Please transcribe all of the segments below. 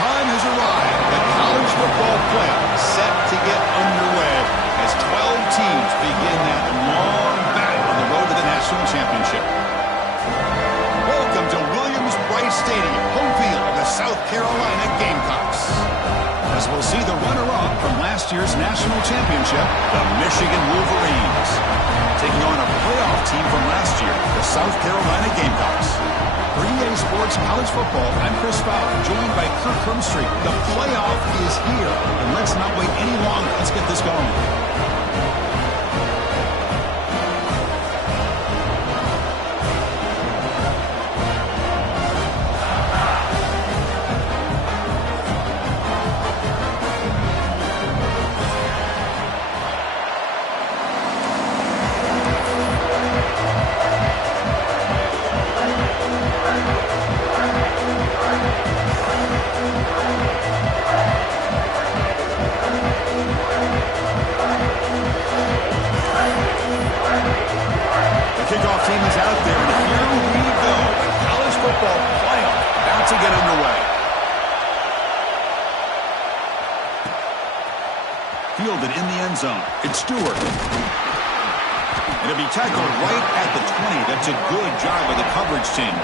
time has arrived. The college football playoff set to get underway as 12 teams begin that long battle on the road to the national championship. Welcome to Williams-Brice Stadium, home field of the South Carolina Gamecocks. As we'll see the runner-up from last year's national championship, the Michigan Wolverines, taking on a playoff team from last year, the South Carolina Gamecocks. For EA Sports College Football, I'm Chris Fowler, joined by Kirk Krumstreet. The playoff is here, and let's not wait any longer. Let's get this going. Kickoff team is out there, and here we go. The college football playoff about to get underway. Fielded in the end zone. It's Stewart. It'll be tackled right at the 20. That's a good job by the coverage team.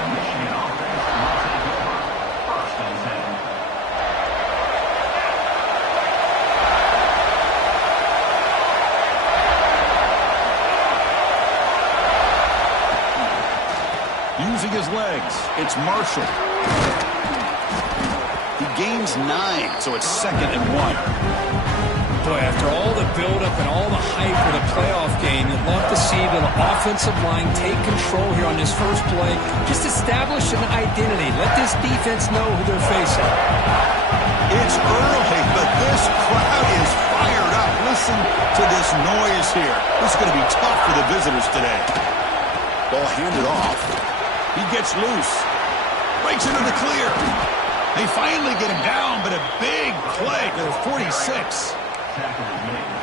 Using his legs, it's Marshall. He gains 9, so it's 2nd and 1. Boy, after all the buildup and all the hype for the playoff game, you'd love to see the offensive line take control here on this first play. Just establish an identity. Let this defense know who they're facing. It's early, but this crowd is fired up. Listen to this noise here. This is going to be tough for the visitors today. Ball handed off. He gets loose. Breaks into the clear. They finally get him down, but a big play to the 46.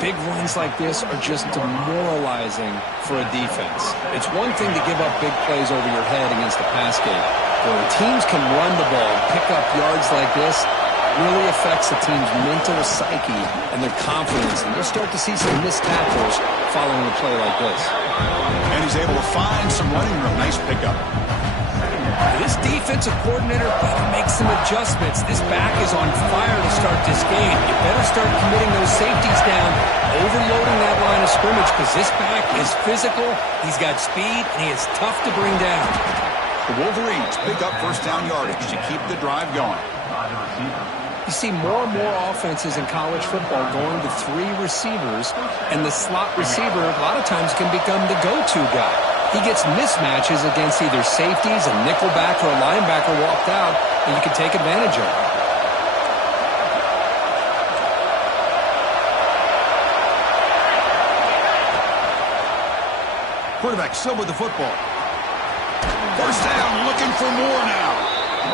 Big runs like this are just demoralizing for a defense. It's one thing to give up big plays over your head against the pass game, but when teams can run the ball and pick up yards like this, it really affects the team's mental psyche and their confidence. And you'll start to see some missed tackles following a play like this. And he's able to find some running room. Nice pickup. This defensive coordinator better make some adjustments. This back is on fire to start this game. You better start committing those safeties down, overloading that line of scrimmage, because this back is physical, he's got speed, and he is tough to bring down. The Wolverines pick up first down yardage to keep the drive going. You see more and more offenses in college football going to 3 receivers, and the slot receiver a lot of times can become the go-to guy. He gets mismatches against either safeties, a nickelback, or a linebacker walked out, and you can take advantage of it. Quarterback still with the football. First down, looking for more now.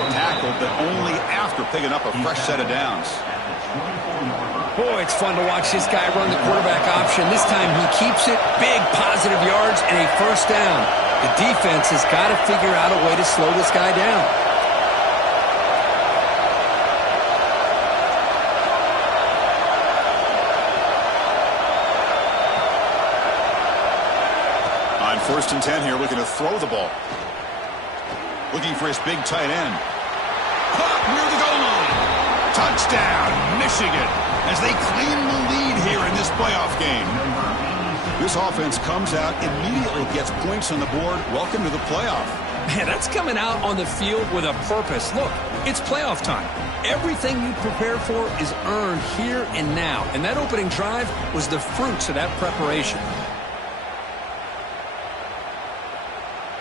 Tackled, but only after picking up a fresh set of downs. Boy, it's fun to watch this guy run the quarterback option. This time he keeps it, big positive yards, and a first down. The defense has got to figure out a way to slow this guy down. On 1st and 10 here, looking to throw the ball. Looking for his big tight end. Caught near the goal line. Touchdown, Michigan, as they claim the lead here in this playoff game. This offense comes out, immediately gets points on the board. Welcome to the playoff. Man, that's coming out on the field with a purpose. Look, it's playoff time. Everything you prepare for is earned here and now. And that opening drive was the fruits of that preparation.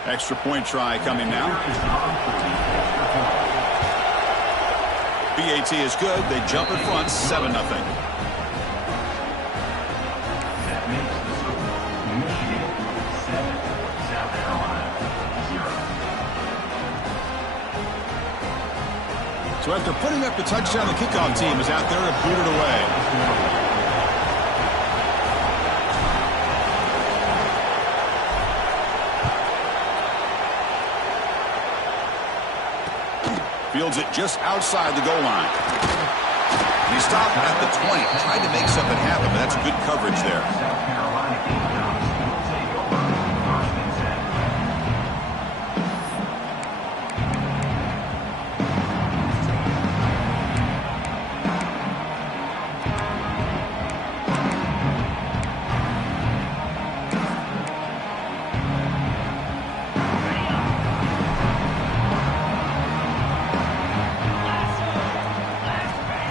Extra point try coming now. BAT is good. They jump in front, 7-0. So after putting up the touchdown, the kickoff team is out there to boot it away. Fields it just outside the goal line. He stopped at the 20, tried to make something happen, but that's good coverage there.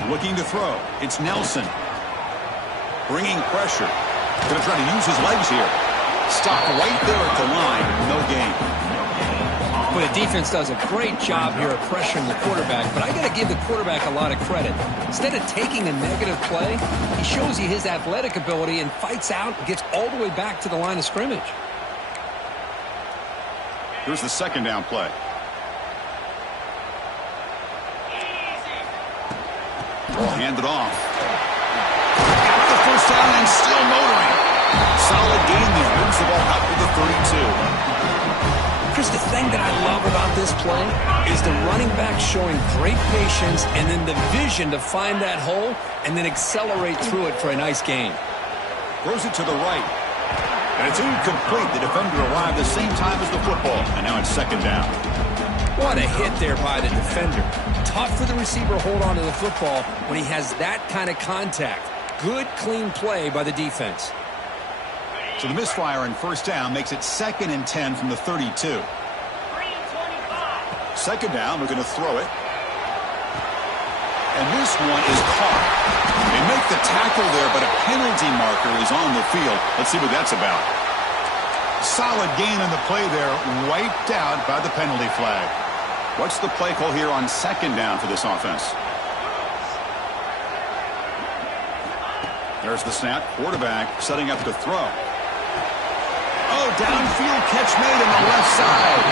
Looking to throw. It's Nelson. Bringing pressure. Going to try to use his legs here. Stop right there at the line. No gain. Well, the defense does a great job here of pressuring the quarterback, but I got to give the quarterback a lot of credit. Instead of taking a negative play, he shows you his athletic ability and fights out and gets all the way back to the line of scrimmage. Here's the second down play. Hand it off. Got the first down and still motoring. Solid gain there. Moves the ball out to the 32. Chris, the thing that I love about this play is the running back showing great patience and then the vision to find that hole and then accelerate through it for a nice gain. Throws it to the right. And it's incomplete. The defender arrived the same time as the football. And now it's second down. What a hit there by the defender. Tough for the receiver to hold on to the football when he has that kind of contact. Good, clean play by the defense. So the misfire on first down makes it 2nd and 10 from the 32. Second down, we're going to throw it. And this one is caught. They make the tackle there, but a penalty marker is on the field. Let's see what that's about. Solid gain on the play there, wiped out by the penalty flag. What's the play call here on second down for this offense? There's the snap. Quarterback setting up to throw. Oh, downfield catch made on the left side.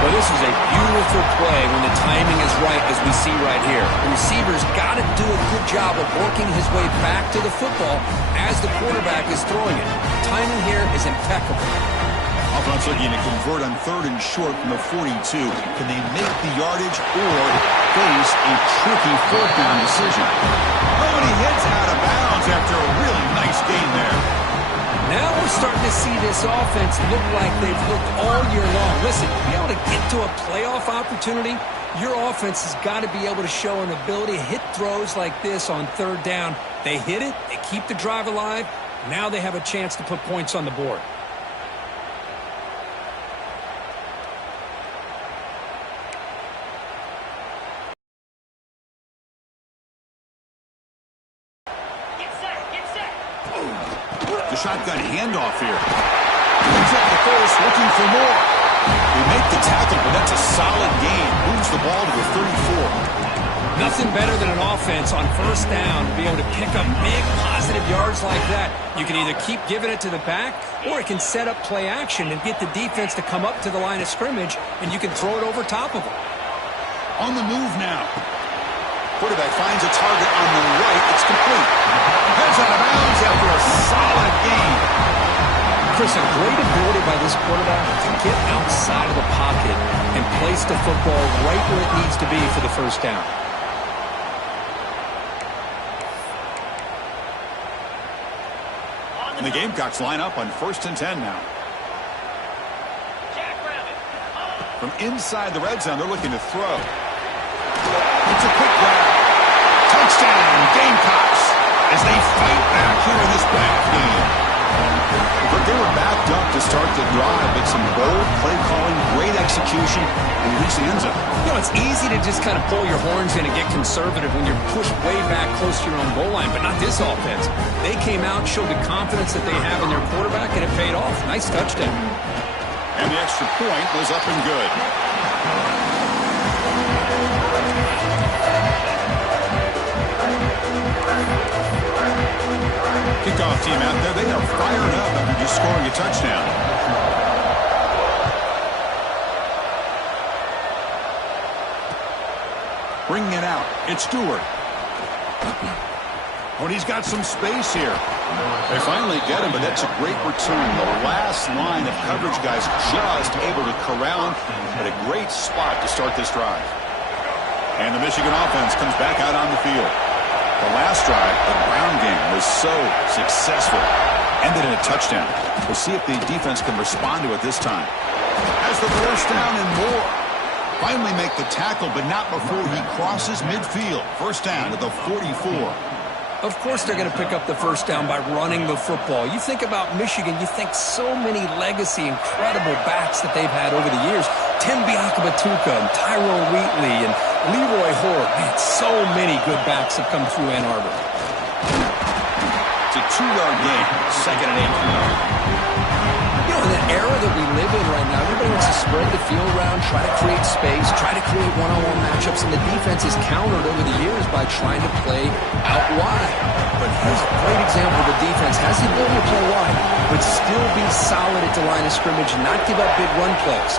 Well, this is a beautiful play when the timing is right, as we see right here. The receiver's got to do a good job of working his way back to the football as the quarterback is throwing it. Timing here is impeccable. Offense looking to convert on 3rd and short from the 42. Can they make the yardage or face a tricky 4th down decision? Oh, and he hits out of bounds after a really nice gain there. Now we're starting to see this offense look like they've looked all year long. Listen, to be able to get to a playoff opportunity, your offense has got to be able to show an ability to hit throws like this on 3rd down. They hit it, they keep the drive alive. Now they have a chance to put points on the board. The shotgun handoff here. He's at the first, looking for more. They make the tackle, but that's a solid gain. Moves the ball to the 34. Nothing better than an offense on 1st down to be able to pick up big positive yards like that. You can either keep giving it to the back, or it can set up play action and get the defense to come up to the line of scrimmage, and you can throw it over top of them. On the move now. Quarterback finds a target on the right. It's complete. Heads out of bounds after a solid gain. Chris, a great ability by this quarterback to get outside of the pocket and place the football right where it needs to be for the 1st down. And the Gamecocks line up on 1st and 10 now. From inside the red zone, they're looking to throw. It's a quick grab. Touchdown, Gamecocks, as they fight back here in this back game. But they were backed up to start the drive, but some bold play calling, great execution, and reach the end zone. You know, it's easy to just kind of pull your horns in and get conservative when you're pushed way back close to your own goal line, but not this offense. They came out, showed the confidence that they have in their quarterback, and it paid off. Nice touchdown. And the extra point was up and good. Kickoff team out there, they are fired up after just scoring a touchdown. Bringing it out, it's Stewart. Oh, and he's got some space here. They finally get him, but that's a great return. The last line of coverage guys just able to corral him at a great spot to start this drive. And the Michigan offense comes back out on the field. The last drive, the ground game, was so successful. Ended in a touchdown. We'll see if the defense can respond to it this time. Has the first down and more. Finally make the tackle, but not before he crosses midfield. First down to the 44. Of course they're going to pick up the first down by running the football. You think about Michigan, you think so many legacy, incredible backs that they've had over the years. Tim Biakabatuka and Tyrone Wheatley and Leroy Horde. Man, so many good backs have come through Ann Arbor. It's a 2-yard gain, second and 8. You know, in the era that we live in right now, everybody wants to spread the field around, try to create space, try to create one-on-one matchups, and the defense is countered over the years by trying to play out wide. But here's a great example of the defense has the ability to play wide, but still be solid at the line of scrimmage and not give up big run plays.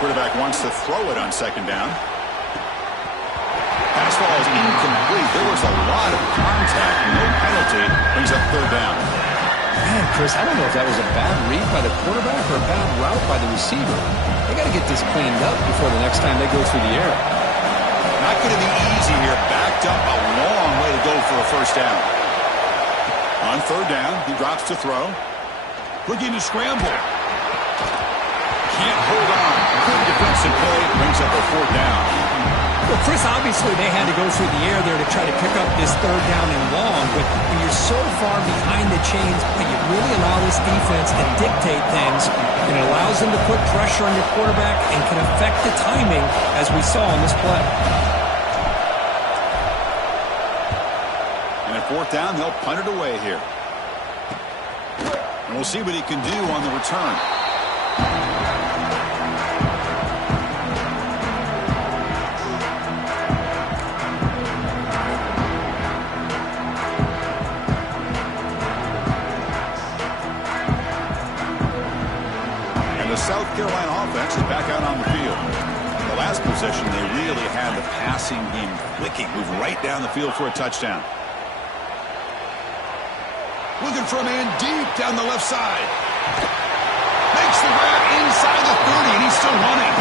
Quarterback wants to throw it on second down. Pass ball is incomplete. There was a lot of contact. No penalty. Brings up third down. Man, Chris, I don't know if that was a bad read by the quarterback or a bad route by the receiver. They got to get this cleaned up before the next time they go through the air. Not going to be easy here. Backed up a long way to go for a first down. On third down, he drops to throw. Looking to scramble. Can't hold on. Good defensive play. Brings up a fourth down. Well, Chris, obviously they had to go through the air there to try to pick up this third down and long, but when you're so far behind the chains, you really allow this defense to dictate things, and it allows them to put pressure on your quarterback and can affect the timing, as we saw on this play. And at fourth down, they'll punt it away here. And we'll see what he can do on the return. South Carolina offense is back out on the field. The last possession, they really had the passing game clicking. Move right down the field for a touchdown. Looking for a man deep down the left side. Makes the grab inside the 30, and he's still running.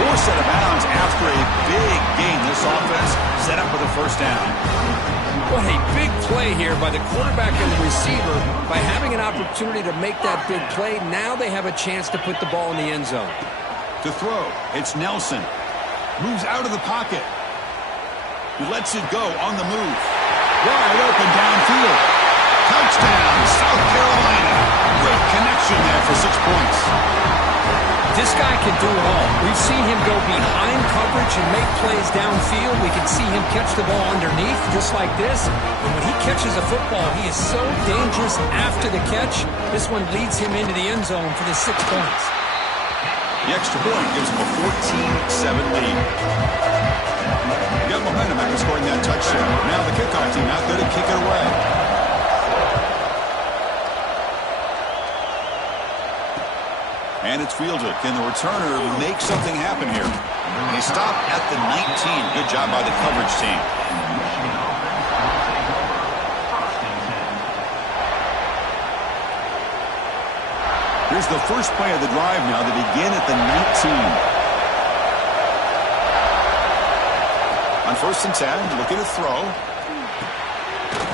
Forced out of bounds after a big gain. This offense set up with a first down. What a big play here by the quarterback and the receiver. By having an opportunity to make that big play, now they have a chance to put the ball in the end zone. To throw, it's Nelson. Moves out of the pocket. He lets it go on the move. Wide open downfield. Touchdown, South Carolina. Great connection there for 6 points. This guy can do it all. We've seen him go behind coverage and make plays downfield. We can see him catch the ball underneath just like this. And when he catches a football, he is so dangerous after the catch. This one leads him into the end zone for the 6 points. The extra point gives him a 14-7 lead. You got momentum after scoring that touchdown. Now the kickoff team out there to kick it away. And it's fielded. Can the returner make something happen here? He stopped at the 19. Good job by the coverage team. Here's the first play of the drive now. They begin at the 19. On first and 10, looking to throw.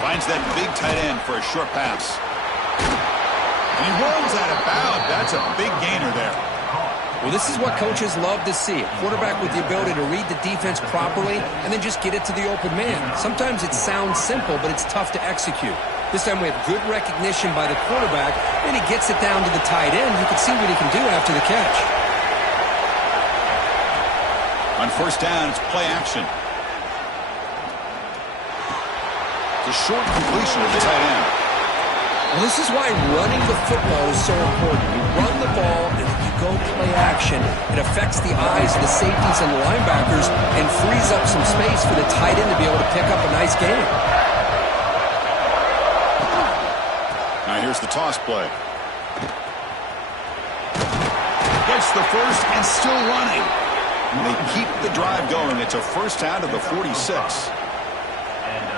Finds that big tight end for a short pass. And he rolls out of bounds. That's a big gainer there. Well, this is what coaches love to see. A quarterback with the ability to read the defense properly and then just get it to the open man. Sometimes it sounds simple, but it's tough to execute. This time we have good recognition by the quarterback, and he gets it down to the tight end. You can see what he can do after the catch. On first down, it's play action. It's a short completion of the tight end. Well, this is why running the football is so important. You run the ball, and then you go play action. It affects the eyes of the safeties and the linebackers and frees up some space for the tight end to be able to pick up a nice game. Now here's the toss play. Gets the first and still running. And they keep the drive going. It's a first down to the 46.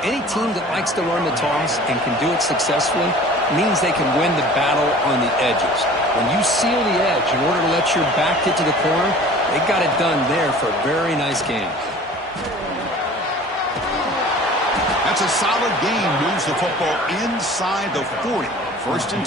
Any team that likes to run the toss and can do it successfully means they can win the battle on the edges. When you seal the edge in order to let your back get to the corner, they got it done there for a very nice game. That's a solid game. Moves the football inside the 40. 1st and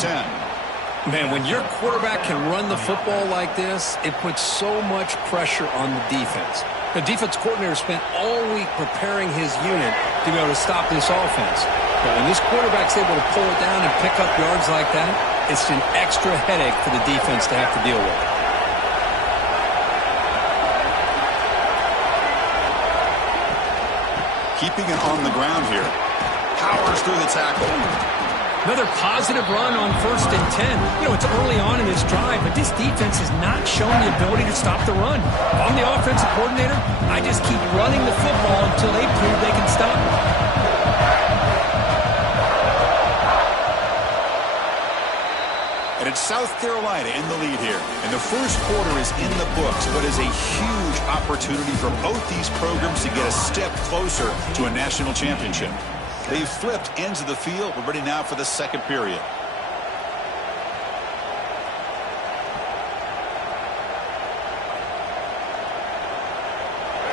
10. Man, when your quarterback can run the football like this, it puts so much pressure on the defense. The defense coordinator spent all week preparing his unit to be able to stop this offense. But when this quarterback's able to pull it down and pick up yards like that, it's an extra headache for the defense to have to deal with. Keeping it on the ground here. Powers through the tackle. Another positive run on 1st and 10. You know, it's early on in this drive, but this defense has not shown the ability to stop the run. If I'm the offensive coordinator, I just keep running the football until they prove they can stop it. And it's South Carolina in the lead here. And the first quarter is in the books, but is a huge opportunity for both these programs to get a step closer to a national championship. They've flipped ends of the field. We're ready now for the second period.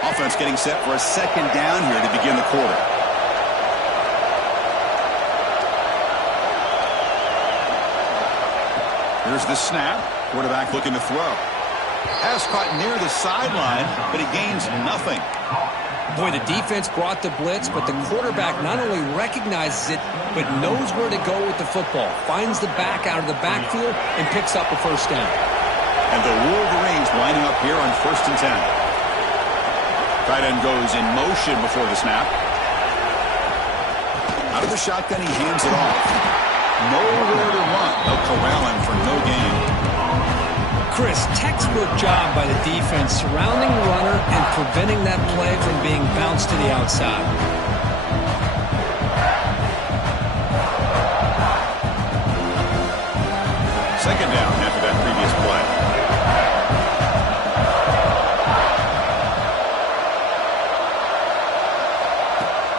Offense getting set for a second down here to begin the quarter. Here's the snap. Quarterback looking to throw. Pass caught near the sideline, but he gains nothing. Boy, the defense brought the blitz, but the quarterback not only recognizes it, but knows where to go with the football. Finds the back out of the backfield and picks up a 1st down. And the Wolverines lining up here on 1st and 10. Tight end goes in motion before the snap. Out of the shotgun, he hands it off. Nowhere to run. They'll corral him for no gain. Chris, textbook job by the defense surrounding the runner and preventing that play from being bounced to the outside. Second down after that previous play.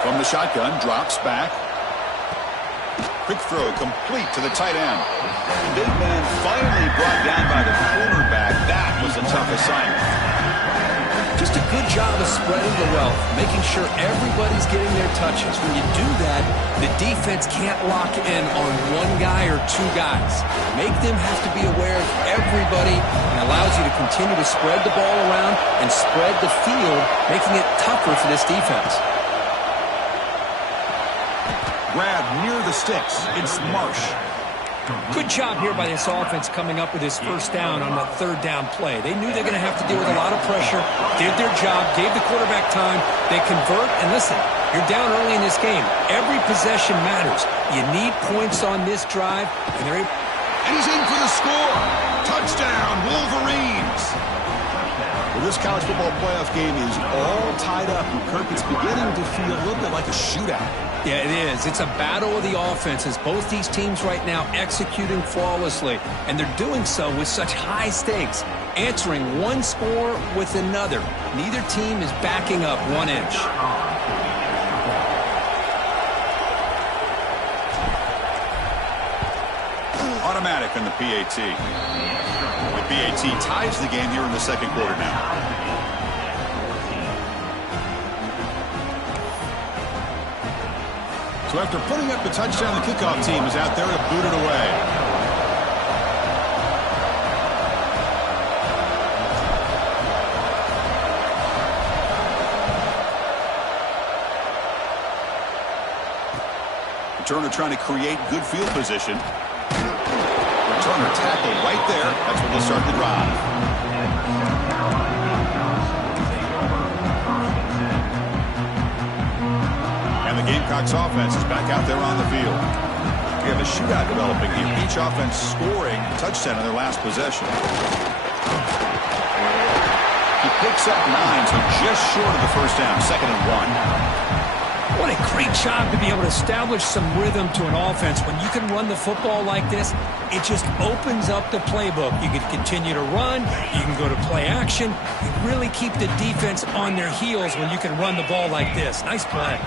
From the shotgun, drops back. Quick throw complete to the tight end. Big man finally brought down by the cornerback. That was a tough assignment. Just a good job of spreading the wealth, making sure everybody's getting their touches. When you do that, the defense can't lock in on one guy or two guys. Make them have to be aware of everybody and allows you to continue to spread the ball around and spread the field, making it tougher for this defense. Grab near the sticks. It's Marsh. Good job here by this offense coming up with his 1st down on the 3rd down play. They knew they're going to have to deal with a lot of pressure, did their job, gave the quarterback time. They convert, and listen, you're down early in this game. Every possession matters. You need points on this drive, and he's in for the score. Touchdown, Wolverines. Well, this college football playoff game is all tied up, and Kirk, it's beginning to feel a little bit like a shootout. Yeah, it is. It's a battle of the offenses. Both these teams right now executing flawlessly, and they're doing so with such high stakes, answering one score with another. Neither team is backing up 1 inch. Automatic on the PAT. The PAT ties the game here in the second quarter now. So after putting up the touchdown, the kickoff team is out there to boot it away. Returner trying to create good field position. Returner tackle right there. That's where they'll start the drive. The Gamecocks offense is back out there on the field. We have a shootout developing here. Each offense scoring a touchdown in their last possession. He picks up 9, so just short of the 1st down, 2nd and 1. What a great job to be able to establish some rhythm to an offense. When you can run the football like this, it just opens up the playbook. You can continue to run. You can go to play action. You really keep the defense on their heels when you can run the ball like this. Nice play.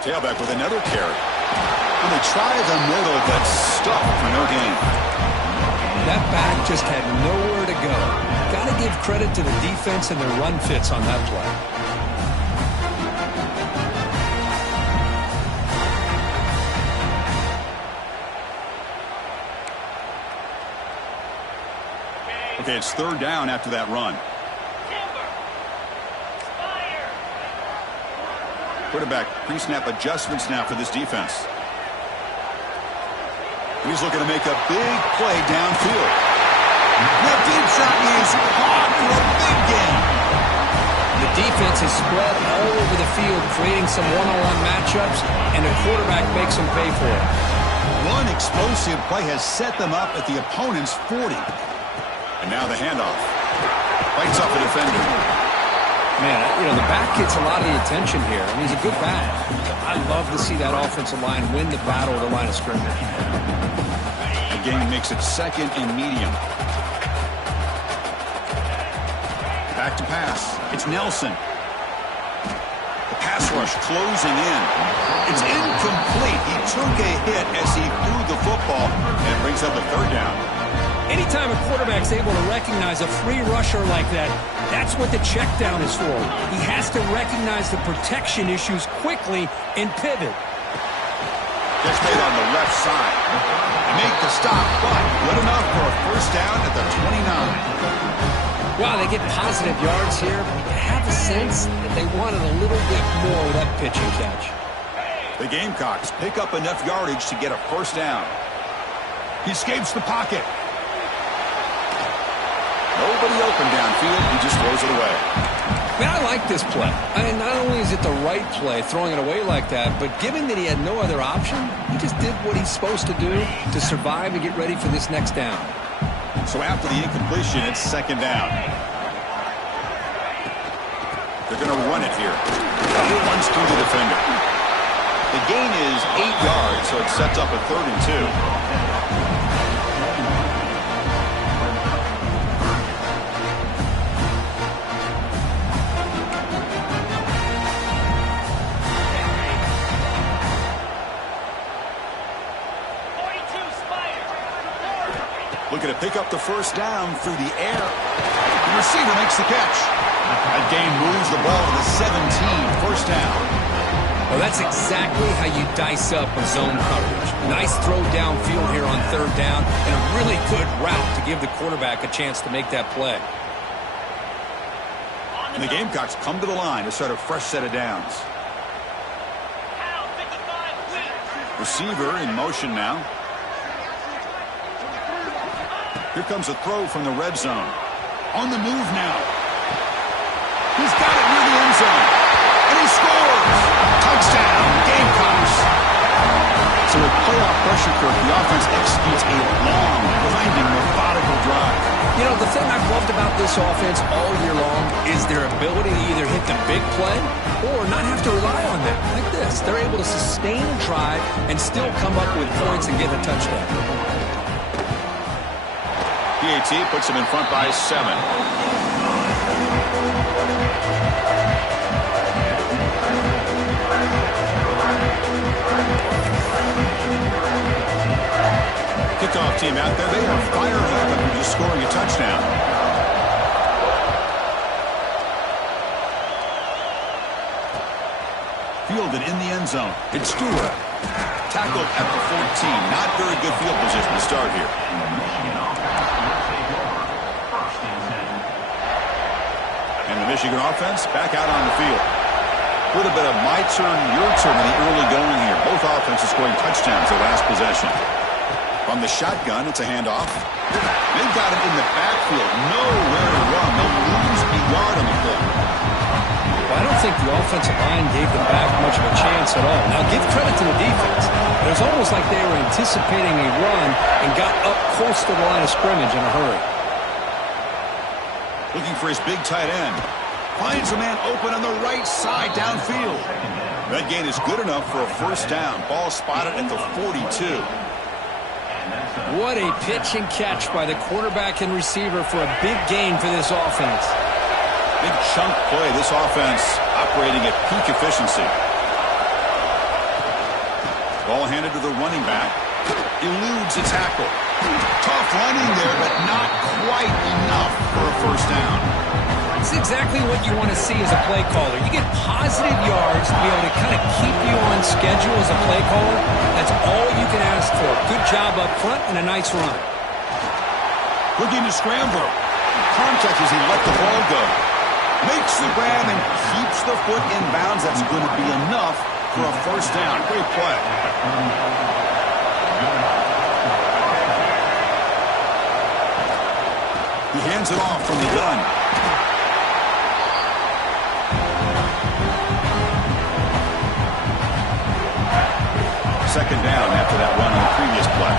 Tailback with another carry. And they try the middle, but stuck for no gain. That back just had nowhere to go. Got to give credit to the defense and their run fits on that play. Okay, it's third down after that run. Quarterback pre-snap adjustments now for this defense. He's looking to make a big play downfield. The deep shot is caught for a big gain. The defense is spread all over the field, creating some one-on-one matchups, and the quarterback makes them pay for it. One explosive play has set them up at the opponent's 40. And now the handoff. Fights off a defender. Man, the back gets a lot of the attention here, and he's a good back. I love to see that offensive line win the battle at the line of scrimmage. The game makes it second and medium. Back to pass. It's Nelson. The pass rush closing in. It's incomplete. He took a hit as he threw the football, and it brings up a third down. Anytime a quarterback's able to recognize a free rusher like that, that's what the check down is for. He has to recognize the protection issues quickly and pivot. Just made on the left side. Make the stop, but good enough for a first down at the 29. Wow, they get positive yards here. I have a sense that they wanted a little bit more with that pitch and catch. The Gamecocks pick up enough yardage to get a first down. He escapes the pocket. Nobody open downfield. He just throws it away. Man, I like this play. I mean, not only is it the right play, throwing it away like that, but given that he had no other option, he just did what he's supposed to do to survive and get ready for this next down. So after the incompletion, it's second down. They're going to run it here. He runs through the defender. The gain is 8 yards, so it sets up a 3rd and 2. Looking to pick up the first down through the air. The receiver makes the catch. That gain moves the ball to the 17, first down. Well, that's exactly how you dice up a zone coverage. Nice throw downfield here on third down, and a really good route to give the quarterback a chance to make that play. And the Gamecocks come to the line to start a fresh set of downs. Receiver in motion now. Here comes a throw from the red zone. On the move now. He's got it near the end zone. And he scores! Touchdown, Gamecocks! So with playoff pressure curve, the offense executes a long, grinding, methodical drive. The thing I've loved about this offense all year long is their ability to either hit the big play or not have to rely on them. Like this. They're able to sustain a drive and still come up with points and get a touchdown. PAT puts him in front by 7. Kickoff team out there. They are fired up after just scoring a touchdown. Fielded in the end zone. It's Stewart. Tackled at the 14. Not very good field position to start here. And the Michigan offense back out on the field. A little bit of my turn, your turn in the early going here. Both offenses scoring touchdowns their last possession. From the shotgun, it's a handoff. They've got him in the backfield. Nowhere to run. They'll lose a yard on the play. Well, I don't think the offensive line gave them back much of a chance at all. Now, give credit to the defense. It was almost like they were anticipating a run and got up close to the line of scrimmage in a hurry. Looking for his big tight end. Finds a man open on the right side downfield. That gain is good enough for a first down. Ball spotted at the 42. What a pitch and catch by the quarterback and receiver for a big gain for this offense. Big chunk play. This offense operating at peak efficiency. Ball handed to the running back. Eludes a tackle. Tough running there, but not quite enough for a first down. It's exactly what you want to see as a play caller. You get positive yards to be able to kind of keep you on schedule as a play caller. That's all you can ask for. Good job up front and a nice run. Looking to scramble. Contact as he let the ball go. Makes the grab and keeps the foot in bounds. That's going to be enough for a first down. Great play. He hands it off from the gun. Second down after that run on the previous play.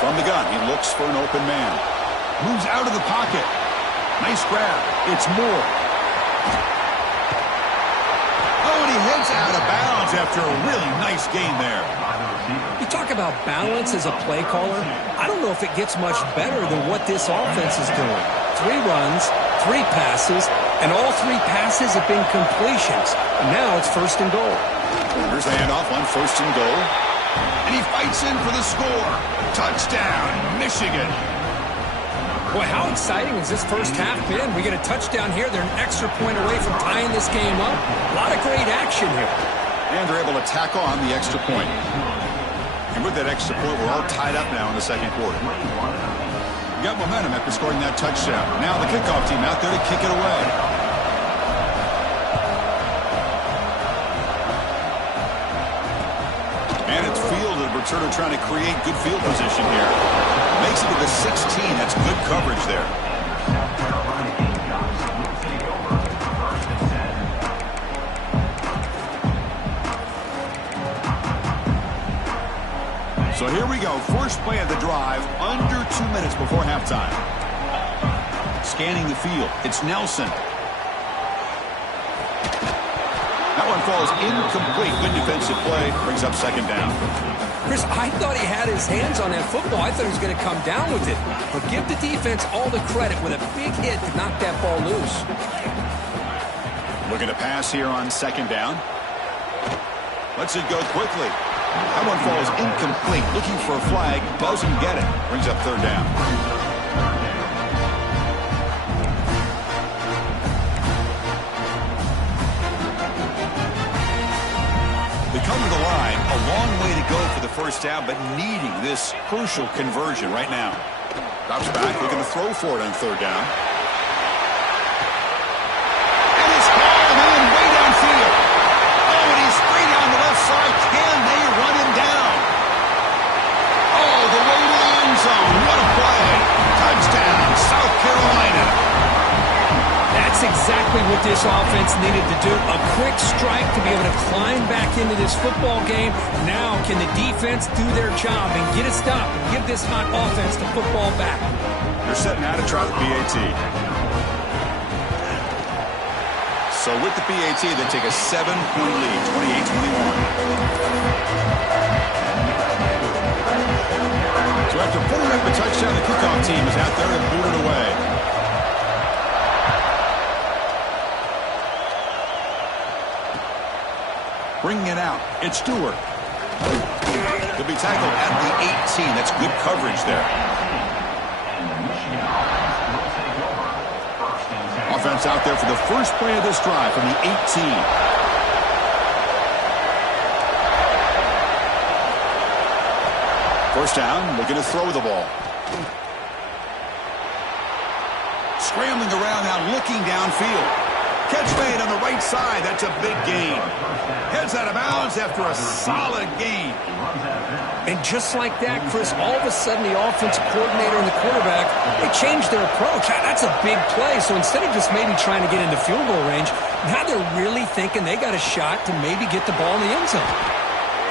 From the gun, he looks for an open man. Moves out of the pocket. Nice grab. It's Moore. Oh, and he heads out of bounds after a really nice gain there. You talk about balance as a play caller. I don't know if it gets much better than what this offense is doing. 3 runs, 3 passes, and all 3 passes have been completions. And now it's first and goal. Here's the handoff on first and goal. And he fights in for the score. Touchdown, Michigan. Boy, how exciting has this first half been? We get a touchdown here. They're an extra point away from tying this game up. A lot of great action here. And they're able to tack on the extra point. And with that extra point, we're all tied up now in the second quarter. We got momentum after scoring that touchdown. Now the kickoff team out there to kick it away. And it's fielded. Returner trying to create good field position here. Makes it to the 16. That's good coverage there. So here we go. First play of the drive. Under 2 minutes before halftime. Scanning the field. It's Nelson. That one falls incomplete. Good defensive play. Brings up second down. Chris, I thought he had his hands on that football. I thought he was going to come down with it. But give the defense all the credit with a big hit to knock that ball loose. Looking to pass here on second down. Lets it go quickly. That one falls incomplete. Looking for a flag. Doesn't get it. Brings up third down. They come to the line. A long way to go for the first down, but needing this crucial conversion right now. Drops back. Looking to throw for it on third down. And it's hauled in way downfield. Oh, and he's free down the left side. Can they run him down? Oh, the way to the end zone. What a play. Touchdown, South Carolina. That's exactly what this offense needed to do. A quick strike to be able to climb back into this football game. Now can the defense do their job and get a stop and give this hot offense the football back? They're setting out to try the PAT. So with the PAT, they take a 7-point lead, 28-21. So after putting up a touchdown, the kickoff team is out there and booted away. Bringing it out, it's Stewart. He'll be tackled at the 18. That's good coverage there. Offense out there for the first play of this drive from the 18. First down, looking to throw the ball. Scrambling around now, looking downfield. Catch made on the right side. That's a big gain. Heads out of bounds after a solid gain. And just like that, Chris, all of a sudden the offensive coordinator and the quarterback, they changed their approach. That's a big play. So instead of just maybe trying to get into field goal range, now they're really thinking they got a shot to maybe get the ball in the end zone.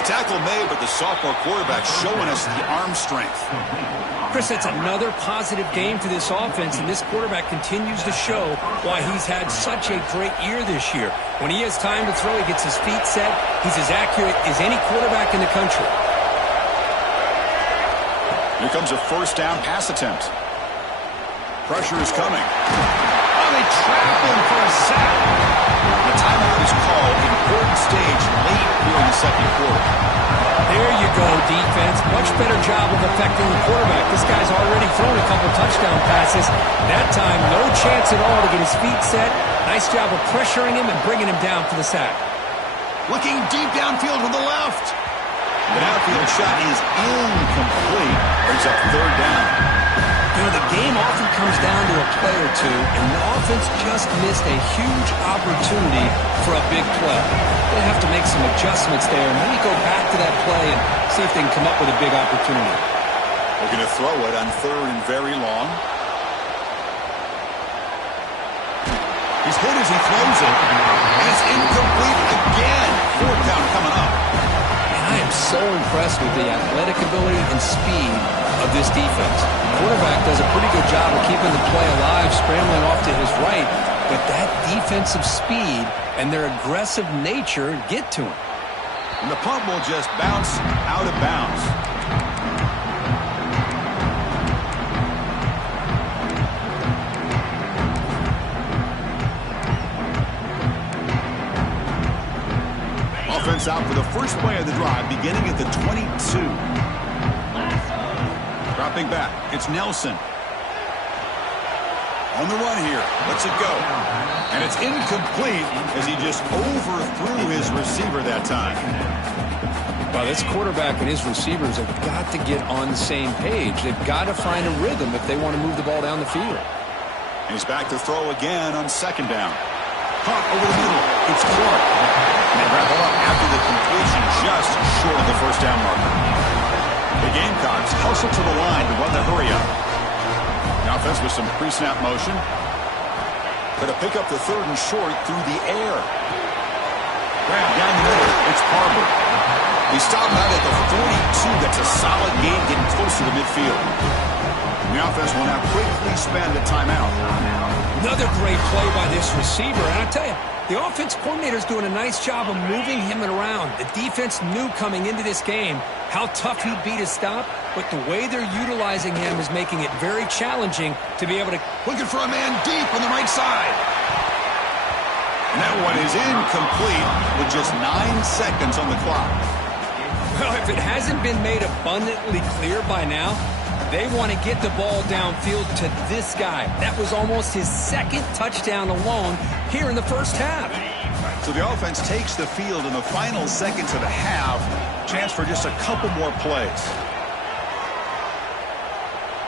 The tackle made, but the sophomore quarterback showing us the arm strength. Chris, that's another positive game for this offense, and this quarterback continues to show why he's had such a great year this year. When he has time to throw, he gets his feet set. He's as accurate as any quarterback in the country. Here comes a first down pass attempt. Pressure is coming. On they trap him for a sack. The timeout is called. Important stage late here in the second quarter. There you go, defense. Much better job of affecting the quarterback. This guy's already thrown a couple touchdown passes. That time, no chance at all to get his feet set. Nice job of pressuring him and bringing him down for the sack. Looking deep downfield to the left. The outfield shot is incomplete. Brings up third down. You know, the game often comes down to a play or two, and the offense just missed a huge opportunity for a big play. They have to make some adjustments there, and maybe go back to that play and see if they can come up with a big opportunity. They're going to throw it on third and very long. He's hit as he throws it, and it's incomplete again. Fourth down coming up. And I am so impressed with the athletic ability and speed of this defense. The quarterback does a pretty good job of keeping the play alive, scrambling off to his right, but that defensive speed and their aggressive nature get to him. And the punt will just bounce out of bounds. Offense out for the first play of the drive, beginning at the 22. Dropping back, it's Nelson. On the run here, lets it go. And it's incomplete as he just overthrew his receiver that time. Well, this quarterback and his receivers have got to get on the same page. They've got to find a rhythm if they want to move the ball down the field. And he's back to throw again on second down. Punt over the middle. It's Clark. And they wrap it up after the completion just short of the first down marker. The Gamecocks hustle to the line to run the hurry up. The offense with some pre-snap motion. Going to pick up the third and short through the air. Grab down the middle. It's Parber. He stopped out at the 42. That's a solid gain getting close to the midfield. The offense will now quickly spend a timeout. Another great play by this receiver. And I tell you, the offense coordinator is doing a nice job of moving him around. The defense knew coming into this game how tough he'd be to stop, but the way they're utilizing him is making it very challenging to be able to... Looking for a man deep on the right side. And that one is incomplete with just 9 seconds on the clock. Well, if it hasn't been made abundantly clear by now, they want to get the ball downfield to this guy. That was almost his second touchdown alone here in the first half. So the offense takes the field in the final seconds of the half. Chance for just a couple more plays.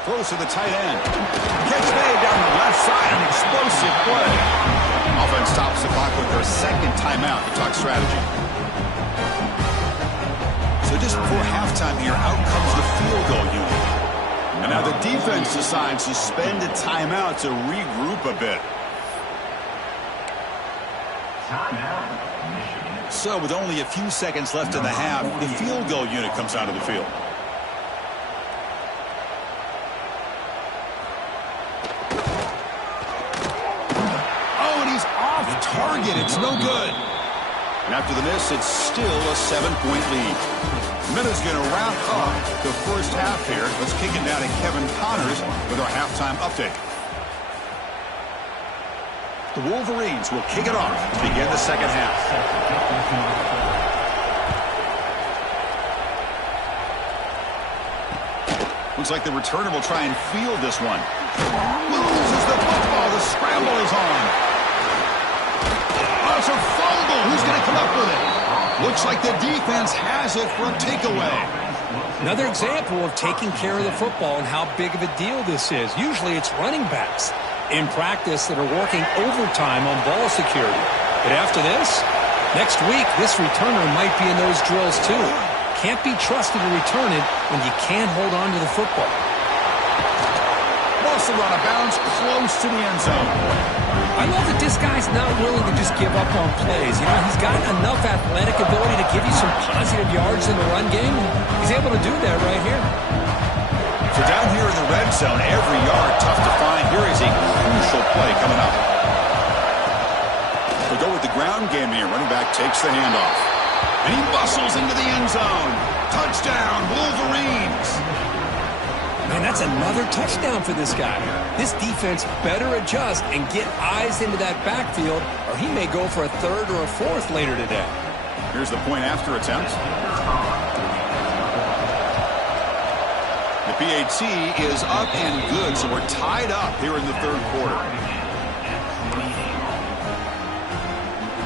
Throws to the tight end. Catch made down the left side. An explosive play. Offense stops the clock with their second timeout to talk strategy. So just before halftime here, out comes the field goal unit. And now the defense decides to spend a timeout to regroup a bit. So with only a few seconds left in the half, the field goal unit comes out of the field. Oh, and he's off target. It's no good. And after the miss, it's still a 7-point lead. Minute's going to wrap up the first half here. Let's kick it down to Kevin Connors with our halftime update. The Wolverines will kick it off to begin the second half. Looks like the returner will try and field this one. Loses the football. The scramble is on. Oh, it's a fumble. Who's going to come up with it? Looks like the defense has it for a takeaway. Another example of taking care of the football and how big of a deal this is. Usually it's running backs in practice that are working overtime on ball security. But after this, next week, this returner might be in those drills too. Can't be trusted to return it when you can't hold on to the football. Also run a bounce close to the end zone. I love that this guy's not willing to just give up on plays. You know, he's got enough athletic ability to give you some positive yards in the run game. He's able to do that right here. So down here in the red zone, every yard tough to find. Here is a crucial play coming up. We go with the ground game here. Running back takes the handoff. And he bustles into the end zone. Touchdown, Wolverines. Man, That's another touchdown for this guy. This defense better adjust and get eyes into that backfield, or he may go for a third or a fourth later today. Here's the point after attempt. The PAT is up and good, so we're tied up here in the third quarter.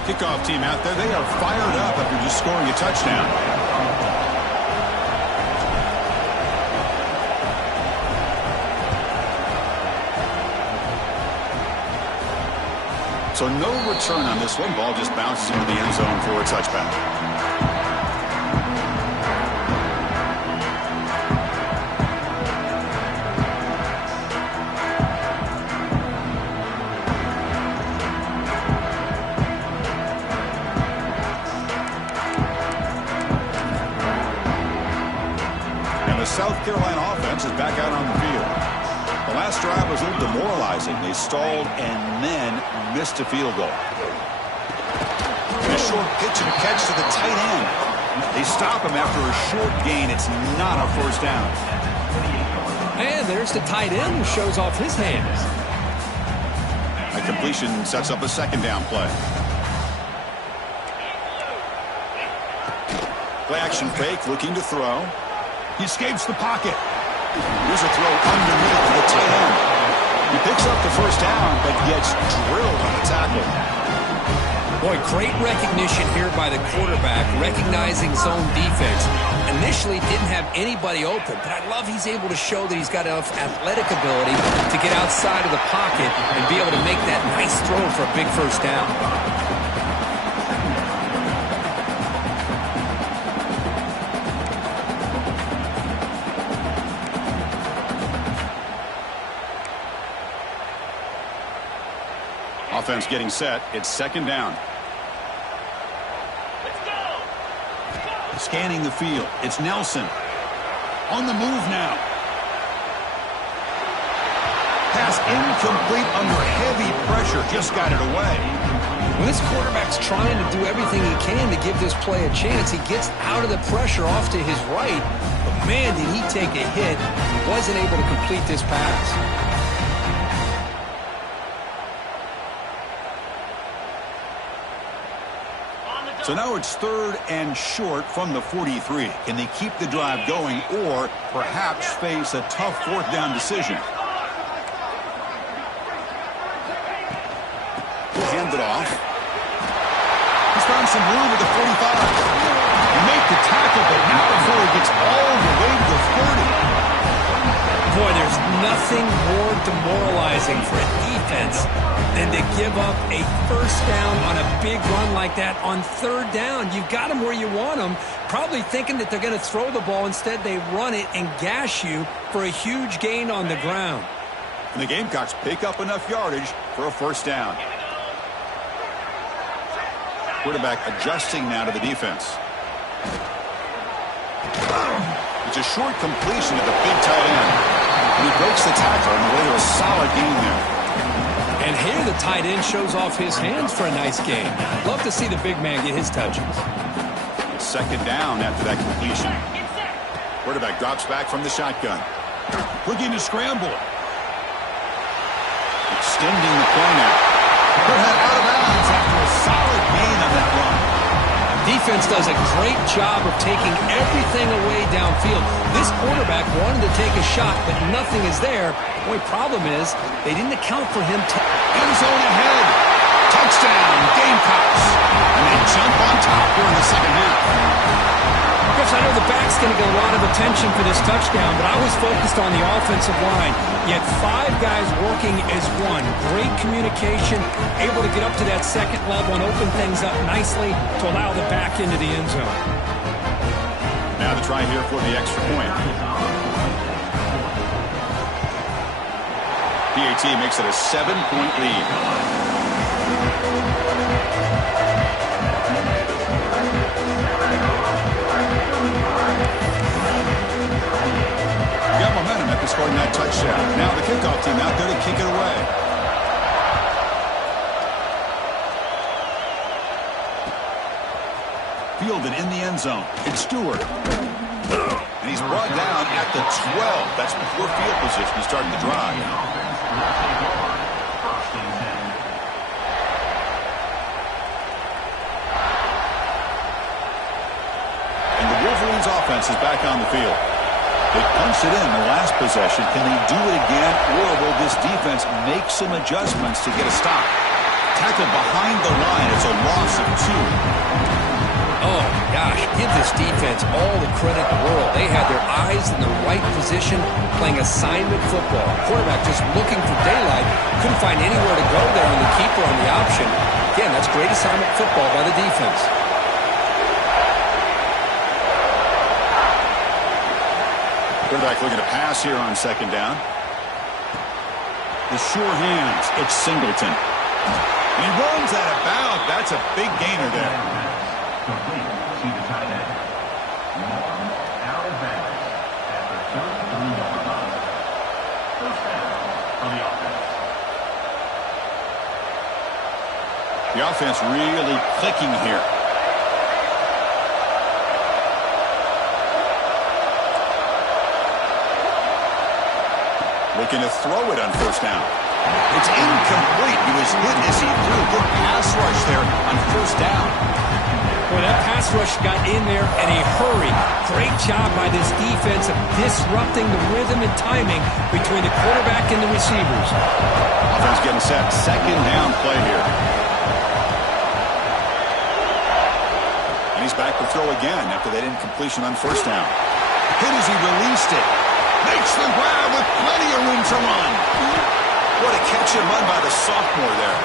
Kickoff team out there, they are fired up after just scoring a touchdown. So no return on this one. Ball just bounces into the end zone for a touchback. And the South Carolina offense is back out on the field. The last drive was a little demoralizing. They stalled and then missed a field goal. And a short pitch and catch to the tight end. They stop him after a short gain. It's not a first down. And there's the tight end who shows off his hands. A completion sets up a second down play. Play action fake, looking to throw. He escapes the pocket. Here's a throw underneath to the tight end. He picks up the first down, but gets drilled on the tackle. Boy, great recognition here by the quarterback, recognizing zone defense. Initially didn't have anybody open, but I love he's able to show that he's got enough athletic ability to get outside of the pocket and be able to make that nice throw for a big first down. Offense getting set. It's second down. Scanning the field. It's Nelson. On the move now. Pass incomplete under heavy pressure. Just got it away. When this quarterback's trying to do everything he can to give this play a chance, he gets out of the pressure off to his right. But man, did he take a hit. He wasn't able to complete this pass. So now it's third and short from the 43. Can they keep the drive going or perhaps face a tough fourth down decision? He'll hand it off. He's found some room at the 45. He made the tackle, but not before he gets all the way to the 30. Boy, there's nothing more demoralizing for a defense than to give up a first down on a big run like that on third down. You've got them where you want them, probably thinking that they're going to throw the ball. Instead, they run it and gash you for a huge gain on the ground. And the Gamecocks pick up enough yardage for a first down. Quarterback adjusting now to the defense. It's a short completion to the big tight end. And he breaks the tackle on the way to a solid gain there. And here the tight end shows off his hands for a nice gain. Love to see the big man get his touches. Second down after that completion. Quarterback drops back from the shotgun. Looking to scramble. Extending the play now. Put that out of bounds after a solid gain on that run. Defense does a great job of taking everything away downfield. This quarterback wanted to take a shot, but nothing is there. The only problem is they didn't account for him. End zone ahead. Touchdown, Gamecocks. And they jump on top here in the second half. Chris, I know the back's going to get a lot of attention for this touchdown, but I was focused on the offensive line. You had 5 guys working as one. Great communication, able to get up to that second level and open things up nicely to allow the back into the end zone. Now the try here for the extra point. PAT makes it a 7-point lead. Got momentum after scoring that touchdown. Now the kickoff team out there to kick it away. Fielded in the end zone. It's Stewart. And he's brought down at the 12. That's poor field position to start the drive. And the Wolverines offense is back on the field. They punched it in the last possession. Can they do it again, or will this defense make some adjustments to get a stop? Tackled behind the line. It's a loss of 2. Oh, gosh, give this defense all the credit in the world. They had their eyes in the right position, playing assignment football. Quarterback just looking for daylight, couldn't find anywhere to go there, and the keeper on the option. Again, that's great assignment football by the defense. Quarterback looking to pass here on second down. The sure hands. It's Singleton. He runs out of bounds. That's a big gainer there. The offense really clicking here. Looking to throw it on first down. It's incomplete. He was hit as he threw. Good pass rush there on first down. Boy, that pass rush got in there in a hurry. Great job by this defense of disrupting the rhythm and timing between the quarterback and the receivers. Offense getting set. Second down play here. And he's back to throw again after that incompletion on first down. Hit as he released it. Makes the grab with plenty of room to run. What a catch and run by the sophomore there.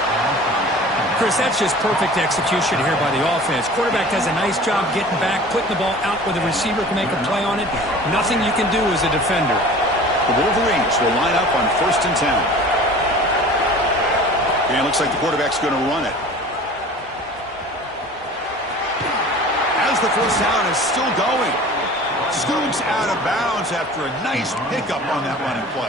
Chris, that's just perfect execution here by the offense. Quarterback does a nice job getting back, putting the ball out where the receiver can make a play on it. Nothing you can do as a defender. The Wolverines will line up on 1st and 10. And it looks like the quarterback's going to run it. As the first down is still going. Scoots out of bounds after a nice pickup on that running play.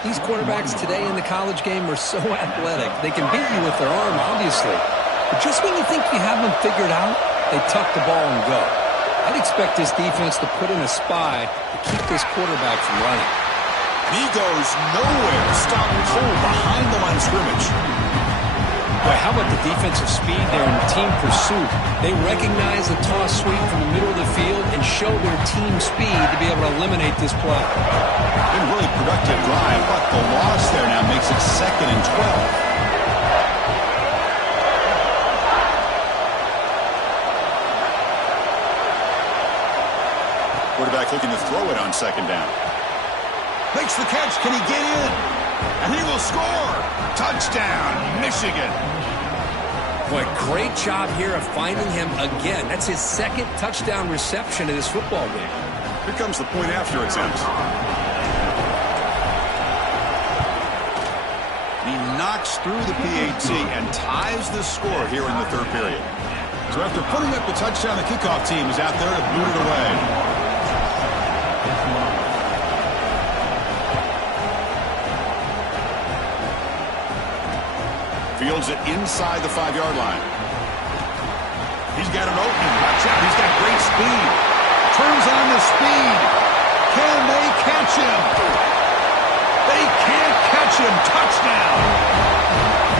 These quarterbacks today in the college game are so athletic. They can beat you with their arm, obviously. But just when you think you have them figured out, they tuck the ball and go. I'd expect this defense to put in a spy to keep this quarterback from running. And he goes nowhere. Stop cold behind the line of scrimmage. Boy, how about the defensive speed there in team pursuit? They recognize the toss sweep from the middle of the field and show their team speed to be able to eliminate this play. Been a really productive drive, but the loss there now makes it 2nd and 12. Quarterback looking to throw it on second down. Makes the catch. Can he get in? And he will score. Touchdown, Michigan. Boy, great job here of finding him again. That's his 2nd touchdown reception in this football game. Here comes the point after attempt. He knocks through the PAT and ties the score here in the 3rd period. So after putting up the touchdown, the kickoff team is out there to boot it away. Fields it inside the 5-yard line. He's got an opening. Watch out. He's got great speed. Turns on the speed. Can they catch him? They can't catch him. Touchdown.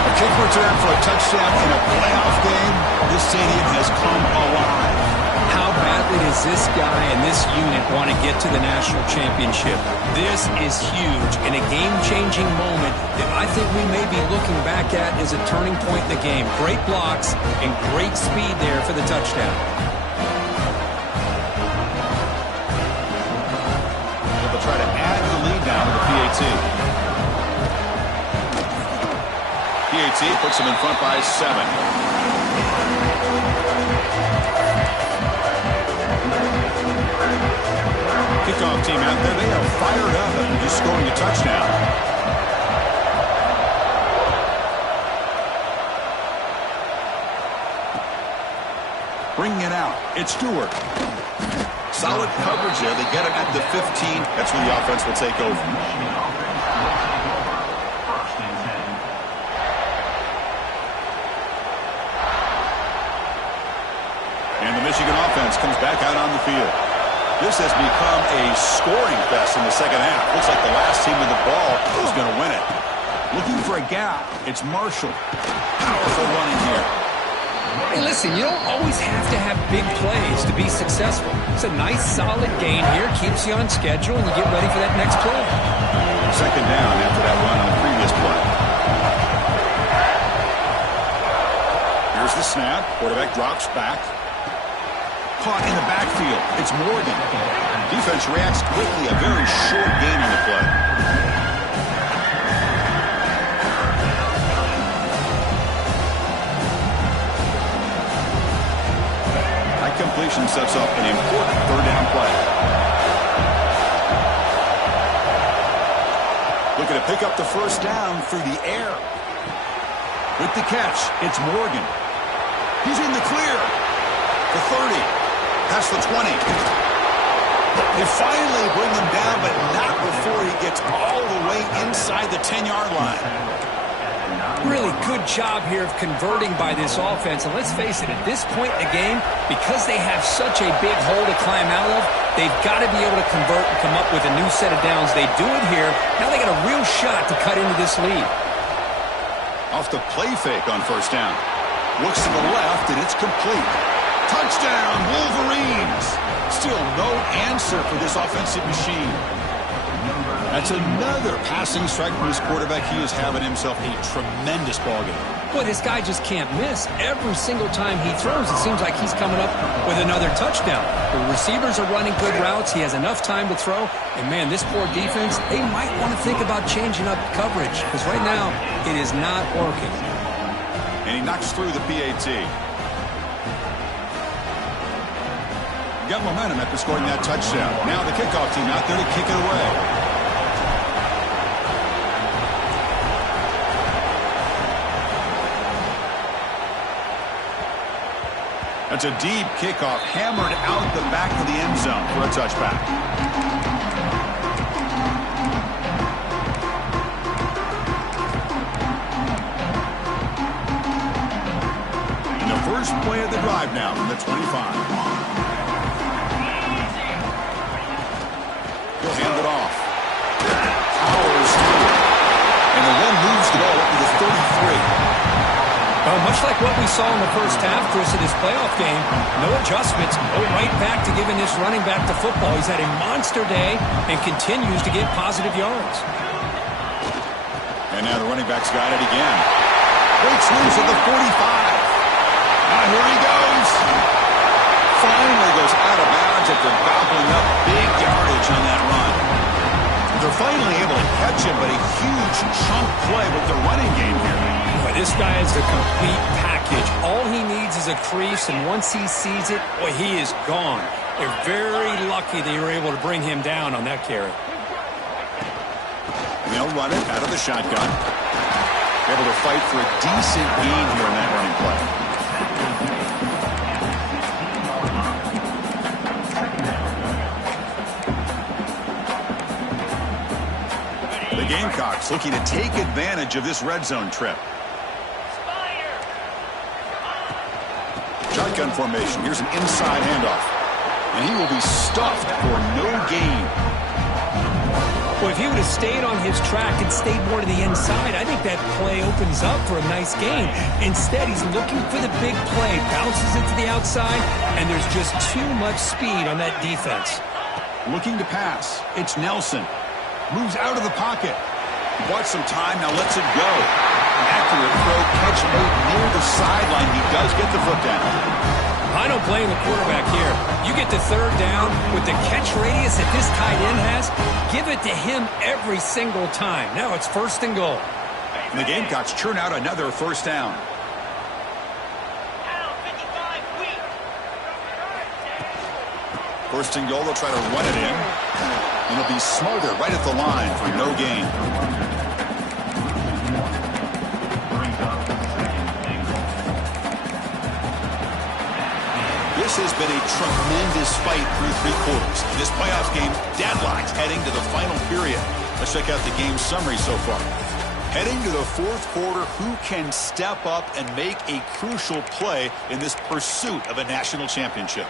A kick return for a touchdown in a playoff game. This stadium has come alive. How badly does this guy and this unit want to get to the national championship? This is huge and a game-changing moment that I think we may be looking back at as a turning point in the game. Great blocks and great speed there for the touchdown. They'll try to add the lead now to the PAT. PAT puts them in front by 7. Kickoff team out there, they are fired up and just scoring a touchdown. Bringing it out, it's Stewart. Solid coverage there. They get him at the 15. That's when the offense will take over. And the Michigan offense comes back out on the field. This has become a scoring fest in the second half. Looks like the last team with the ball is going to win it. Looking for a gap. It's Marshall. Powerful running here. Hey, listen, you don't always have to have big plays to be successful. It's a nice, solid gain here. Keeps you on schedule, and you get ready for that next play. Second down after that run on the previous play. Here's the snap. Quarterback drops back. Caught in the backfield. It's Morgan. Defense reacts quickly. A very short gain on the play. That completion sets up an important third down play. Looking to pick up the first down through the air. With the catch, it's Morgan. He's in the clear. The 30. Past the 20. They finally bring him down, but not before he gets all the way inside the 10-yard line. Really good job here of converting by this offense. And let's face it, at this point in the game, because they have such a big hole to climb out of, they've got to be able to convert and come up with a new set of downs. They do it here. Now they got a real shot to cut into this lead. Off the play fake on first down. Looks to the left, and it's complete. Touchdown, Wolverines! Still no answer for this offensive machine. That's another passing strike from his quarterback. He is having himself a tremendous ballgame. Boy, this guy just can't miss. Every single time he throws, it seems like he's coming up with another touchdown. The receivers are running good routes. He has enough time to throw. And, man, this poor defense, they might want to think about changing up coverage because right now it is not working. And he knocks through the PAT. Got momentum after scoring that touchdown. Now the kickoff team out there to kick it away. That's a deep kickoff, hammered out the back of the end zone for a touchback. And the first play of the drive now from the 25. He'll hand it off. Powers through. And the one moves the ball up to the 33. Well, much like what we saw in the first half, Chris, of this playoff game, no adjustments, go right back to giving this running back to football. He's had a monster day and continues to get positive yards. And now the running back's got it again. Breaks loose at the 45. Now here he goes. Finally goes out of bounds after gobbling up big yardage on that run. They're finally able to catch him, but a huge chunk play with the running game here. Boy, this guy is the complete package. All he needs is a crease, and once he sees it, boy, he is gone. They're very lucky they were able to bring him down on that carry. And they'll run it out of the shotgun. Able to fight for a decent gain here in that running play. The Gamecocks looking to take advantage of this red zone trip. Shotgun formation. Here's an inside handoff. And he will be stuffed for no gain. Well, if he would have stayed on his track and stayed more to the inside, I think that play opens up for a nice gain. Instead, he's looking for the big play, bounces it to the outside, and there's just too much speed on that defense. Looking to pass. It's Nelson. Moves out of the pocket. Bought some time, now lets it go. Accurate throw, catch made near the sideline. He does get the foot down. I don't blame the quarterback here. You get the third down with the catch radius that this tight end has, give it to him every single time. Now it's first and goal. And the Gamecocks churn out another first down. First and goal, they'll try to run it in. And it'll be Smarter right at the line for no gain. This has been a tremendous fight through three quarters. This playoff game deadlocked heading to the final period. Let's check out the game summary so far. Heading to the fourth quarter, who can step up and make a crucial play in this pursuit of a national championship?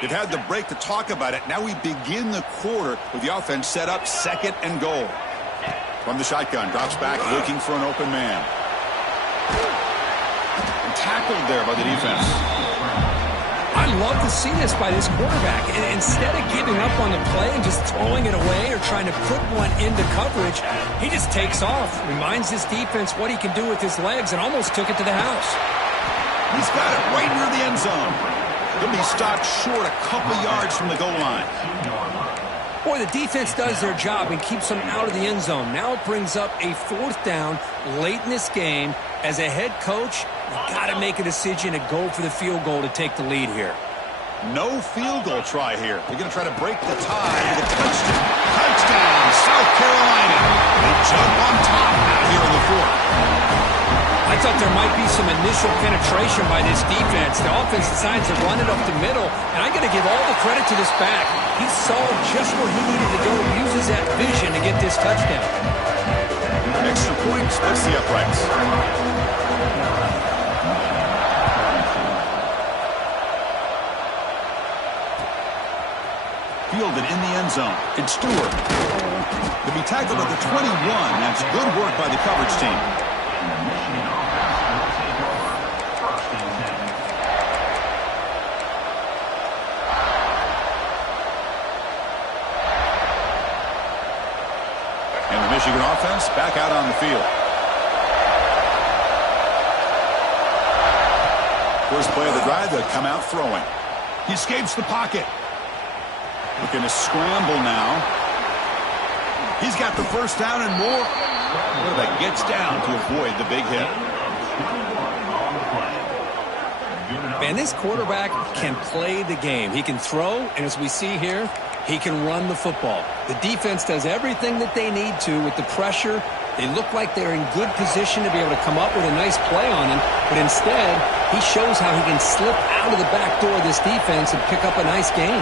They've had the break to talk about it. Now we begin the quarter with the offense set up 2nd and goal. From the shotgun, drops back looking for an open man. And tackled there by the defense. I love to see this by this quarterback. And instead of giving up on the play and just throwing it away or trying to put one into coverage, he just takes off, reminds his defense what he can do with his legs, and almost took it to the house. He's got it right near the end zone. He'll be stopped short a couple yards from the goal line. Boy, the defense does their job and keeps them out of the end zone. Now it brings up a 4th down late in this game. As a head coach, you got to make a decision to go for the field goal to take the lead here. No field goal try here. They're going to try to break the tie with a touchdown. Touchdown, South Carolina. They jump on top out here in the 4th. I thought there might be some initial penetration by this defense. The offense decides to run it up the middle, and I got to give all the credit to this back. He saw just where he needed to go, uses that vision to get this touchdown. Extra point splits the uprights. Fielded in the end zone. It's Stewart. He'll be tackled at the 21. That's good work by the coverage team. And the Michigan offense back out on the field. First play of the drive, they'll come out throwing. He escapes the pocket. Looking to scramble now. He's got the first down and more. Quarterback gets down to avoid the big hit. Man, this quarterback can play the game. He can throw, and as we see here, he can run the football. The defense does everything that they need to with the pressure. They look like they're in good position to be able to come up with a nice play on him, but instead, he shows how he can slip out of the back door of this defense and pick up a nice gain.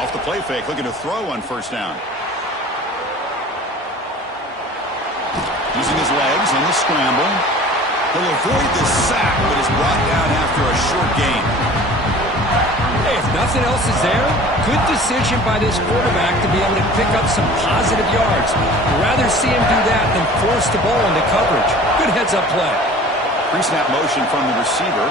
Off the play fake, looking to throw on first down. Using his legs on the scramble. He'll avoid the sack, but is brought down after a short gain. Hey, if nothing else is there, good decision by this quarterback to be able to pick up some positive yards. I'd rather see him do that than force the ball into coverage. Good heads-up play. Pre-snap motion from the receiver.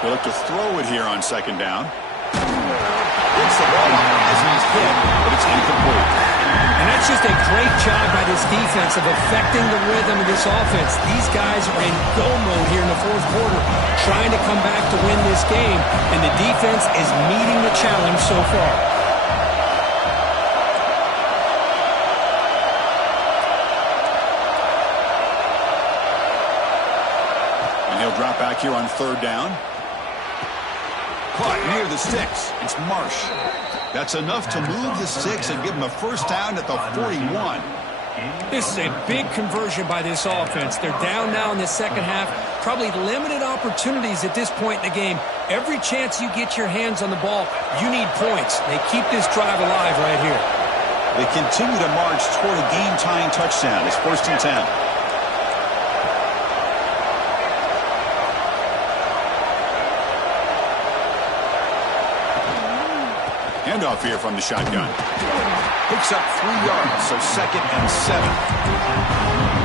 They'll look to throw it here on second down. Gets the ball as he's hit, but it's incomplete. And that's just a great job by this defense of affecting the rhythm of this offense. These guys are in go mode here in the 4th quarter, trying to come back to win this game, and the defense is meeting the challenge so far. And he'll drop back here on third down. Caught near the sticks. It's Marsh. That's enough to move the sticks and give him a first down at the 41. This is a big conversion by this offense. They're down now in the second half. Probably limited opportunities at this point in the game. Every chance you get your hands on the ball, you need points. They keep this drive alive right here. They continue to march toward a game-tying touchdown. It's 1st and 10. Handoff here from the shotgun. Picks up 3 yards, so 2nd and 7.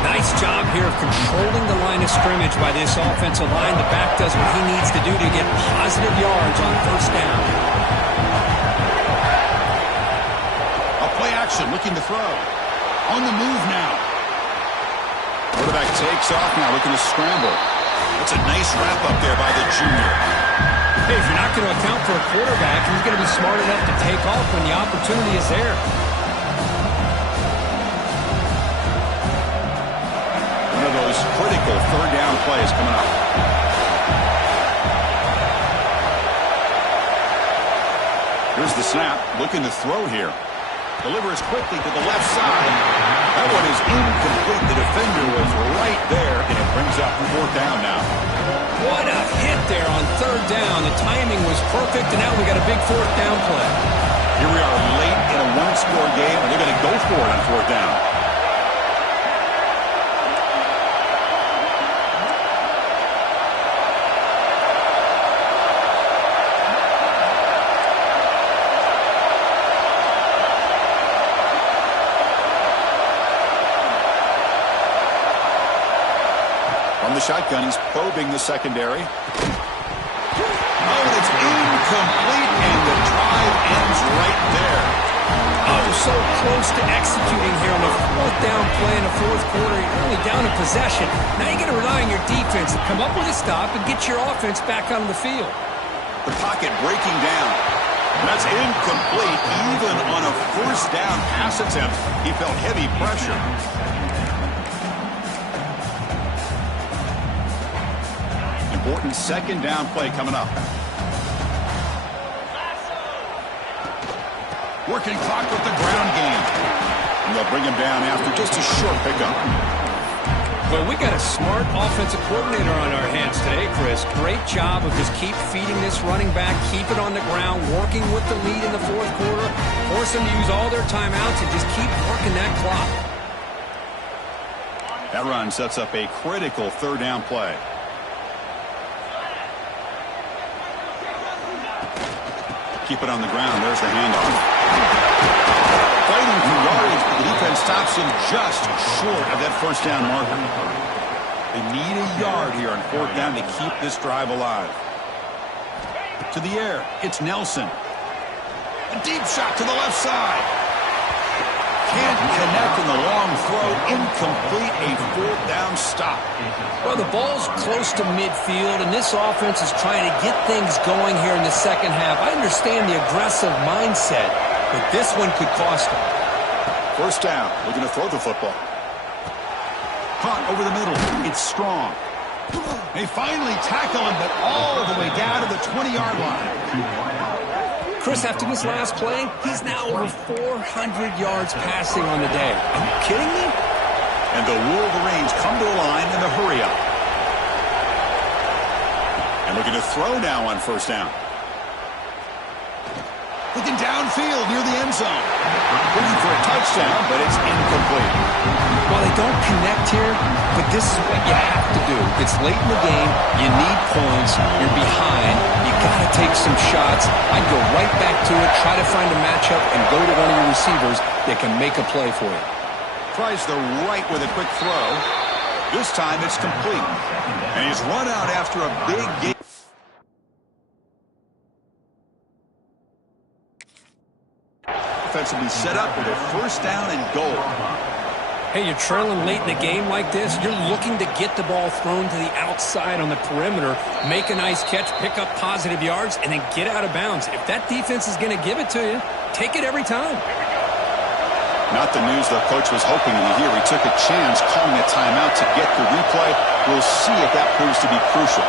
Nice job here of controlling the line of scrimmage by this offensive line. The back does what he needs to do to get positive yards on first down. A play action, looking to throw. On the move now. Quarterback takes off now, looking to scramble. That's a nice wrap up there by the junior. Hey, if you're not going to account for a quarterback, he's going to be smart enough to take off when the opportunity is there. One of those critical third down plays coming up. Here's the snap, looking to throw here. Delivers quickly to the left side. That one is incomplete. The defender was right there, and it Brings up 4th down now. What a hit there on 3rd down. The timing was perfect, and now we got a big 4th down play. Here we are late in a one-score game, and they're going to go for it on 4th down. From the shotgun, he's probing the secondary. Oh, and it's incomplete, and the drive ends right there. Oh, so close to executing here on the 4th down play in the 4th quarter. You're only down a possession. Now you got to rely on your defense to come up with a stop and get your offense back on the field. The pocket breaking down. That's incomplete. Even on a 1st down pass attempt, he felt heavy pressure. Important 2nd down play coming up. Working clock with the ground game. And they'll bring him down after just a short pickup. Well, we got a smart offensive coordinator on our hands today, Chris. Great job of just keep feeding this running back, keep it on the ground, working with the lead in the 4th quarter, force them to use all their timeouts, and just keep working that clock. That run sets up a critical 3rd down play. Keep it on the ground. There's the handoff. Fighting for yardage, but the defense stops him just short of that 1st down marker. They need a yard here on 4th down to keep this drive alive. To the air. It's Nelson. A deep shot to the left side. Can't connect in the long throw. Incomplete. A 4th down stop. Well, the ball's close to midfield, and this offense is trying to get things going here in the 2nd half. I understand the aggressive mindset, but this one could cost them. 1st down. Looking to throw the football. Caught over the middle. It's Strong. They finally tackle him, but all the way down to the 20-yard line. Chris, after this last play, he's now over 400 yards passing on the day. Are you kidding me? And the Wolverines come to a line in the hurry-up. And looking to throw now on 1st down. Looking downfield near the end zone. Looking for a touchdown, but it's incomplete. Well, they don't connect here, but this is what you have to do. It's late in the game. You need points. You're behind. You got to take some shots. I'd go right back to it, try to find a matchup, and go to one of your receivers that can make a play for you. Tries the right with a quick throw. This time it's complete. And he's run out after a big game. Offensively set up with a 1st down and goal. Hey, you're trailing late in the game like this. You're looking to get the ball thrown to the outside on the perimeter, make a nice catch, pick up positive yards, and then get out of bounds. If that defense is going to give it to you, take it every time. Not the news the coach was hoping to hear. He took a chance calling a timeout to get the replay. We'll see if that proves to be crucial.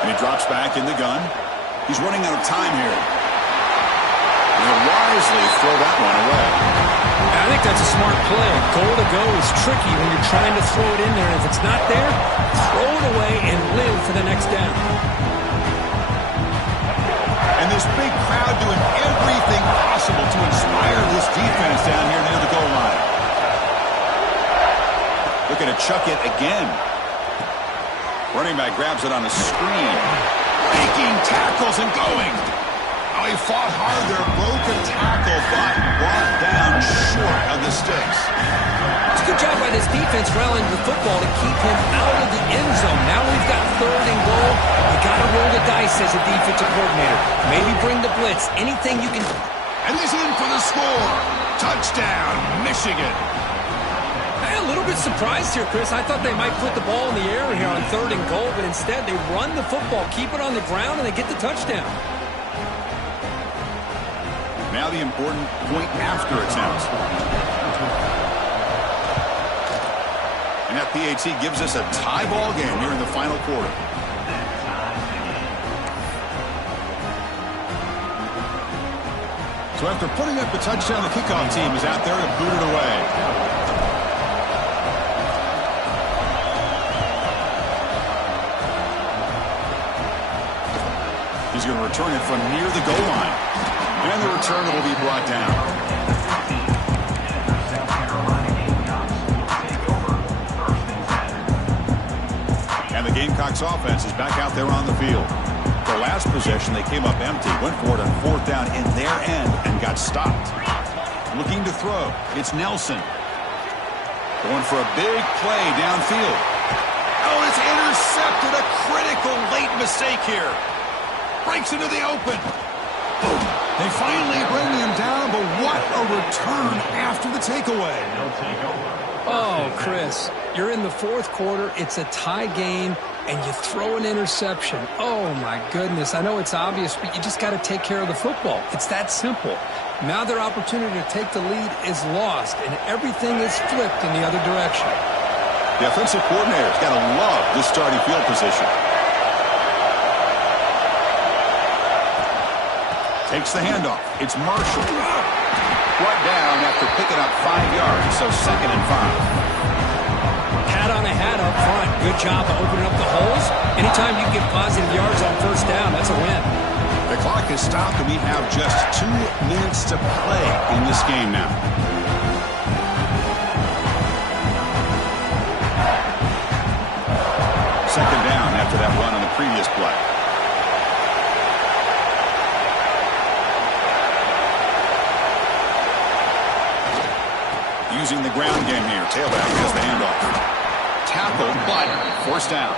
And he drops back in the gun. He's running out of time here. And he'll wisely throw that one away. I think that's a smart play. Goal to go is tricky when you're trying to throw it in there. If it's not there, throw it away and live for the next down. And this big crowd doing everything possible to inspire this defense down here near the goal line. Looking to chuck it again. Running back grabs it on a screen. Breaking tackles and going. Oh, he fought hard there. Broke a tackle, but brought down short of the sticks. It's a good job by this defense rallying the football to keep him out of the end zone. Now we've got 3rd and goal. You got to roll the dice as a defensive coordinator. Maybe bring the blitz. Anything you can. And he's in for the score. Touchdown, Michigan. A little bit surprised here, Chris. I thought they might put the ball in the air here on 3rd and goal, but instead they run the football, keep it on the ground, and they get the touchdown. Now the important point after attempt. And that PAT gives us a tie ball game here in the final quarter. So after putting up the touchdown, the kickoff team is out there to boot it away. He's going to return it from near the goal line. And the return will be brought down. And the Gamecocks offense is back out there on the field. The last possession, they came up empty, went for it on fourth down in their end and got stopped. Looking to throw. It's Nelson. Going for a big play downfield. Oh, it's intercepted. A critical late mistake here. Breaks into the open. Boom. They finally bring him down, but what a return after the takeaway. Oh, Chris, you're in the fourth quarter. It's a tie game, and you throw an interception. Oh, my goodness. I know it's obvious, but you just got to take care of the football. It's that simple. Now their opportunity to take the lead is lost, and everything is flipped in the other direction. The offensive coordinator's got to love this starting field position. Takes the handoff. It's Marshall. Brought down after picking up 5 yards, so 2nd and 5. Hat on a hat up front. Good job of opening up the holes. Anytime you get positive yards on first down, that's a win. The clock is stopped, and we have just 2 minutes to play in this game now. Second down after that run on the previous play. Using the ground game here. Tailback has the handoff. Tackled, but forced down.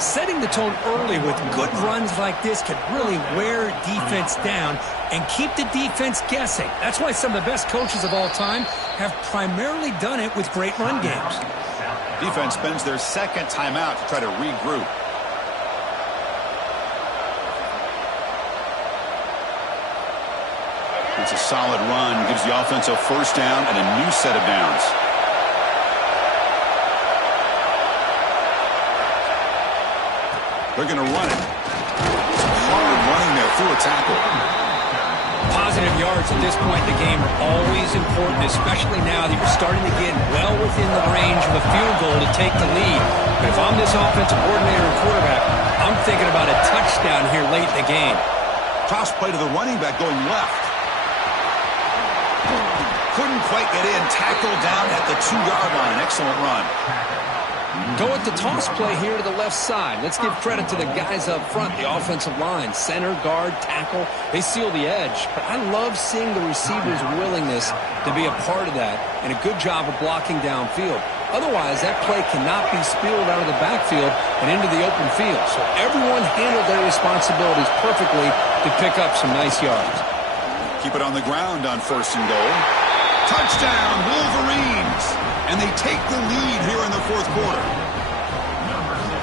Setting the tone early with good runs like this can really wear defense down and keep the defense guessing. That's why some of the best coaches of all time have primarily done it with great run games. Defense spends their second timeout to try to regroup. It's a solid run, gives the offense a first down and a new set of downs. They're going to run it. It's hard running there through a tackle. Positive yards at this point in the game are always important, especially now that you're starting to get well within the range of a field goal to take the lead. But if I'm this offensive coordinator and quarterback, I'm thinking about a touchdown here late in the game. Toss play to the running back going left. Couldn't quite get in. Tackled down at the 2-yard line. Excellent run. Go with the toss play here to the left side. Let's give credit to the guys up front, the offensive line, center, guard, tackle. They seal the edge. But I love seeing the receiver's willingness to be a part of that and a good job of blocking downfield. Otherwise, that play cannot be spilled out of the backfield and into the open field. So everyone handled their responsibilities perfectly to pick up some nice yards. Keep it on the ground on 1st and goal. Touchdown, Wolverines! And they take the lead here in the fourth quarter.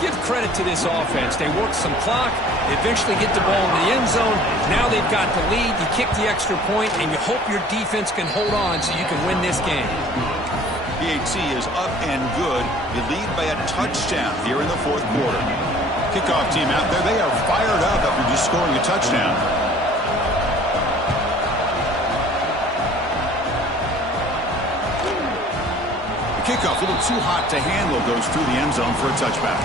Give credit to this offense. They work some clock. They eventually get the ball in the end zone. Now they've got the lead. You kick the extra point, and you hope your defense can hold on so you can win this game. PAT is up and good. You lead by a touchdown here in the fourth quarter. Kickoff team out there. They are fired up after just scoring a touchdown. Kickoff, a little too hot to handle, goes through the end zone for a touchback.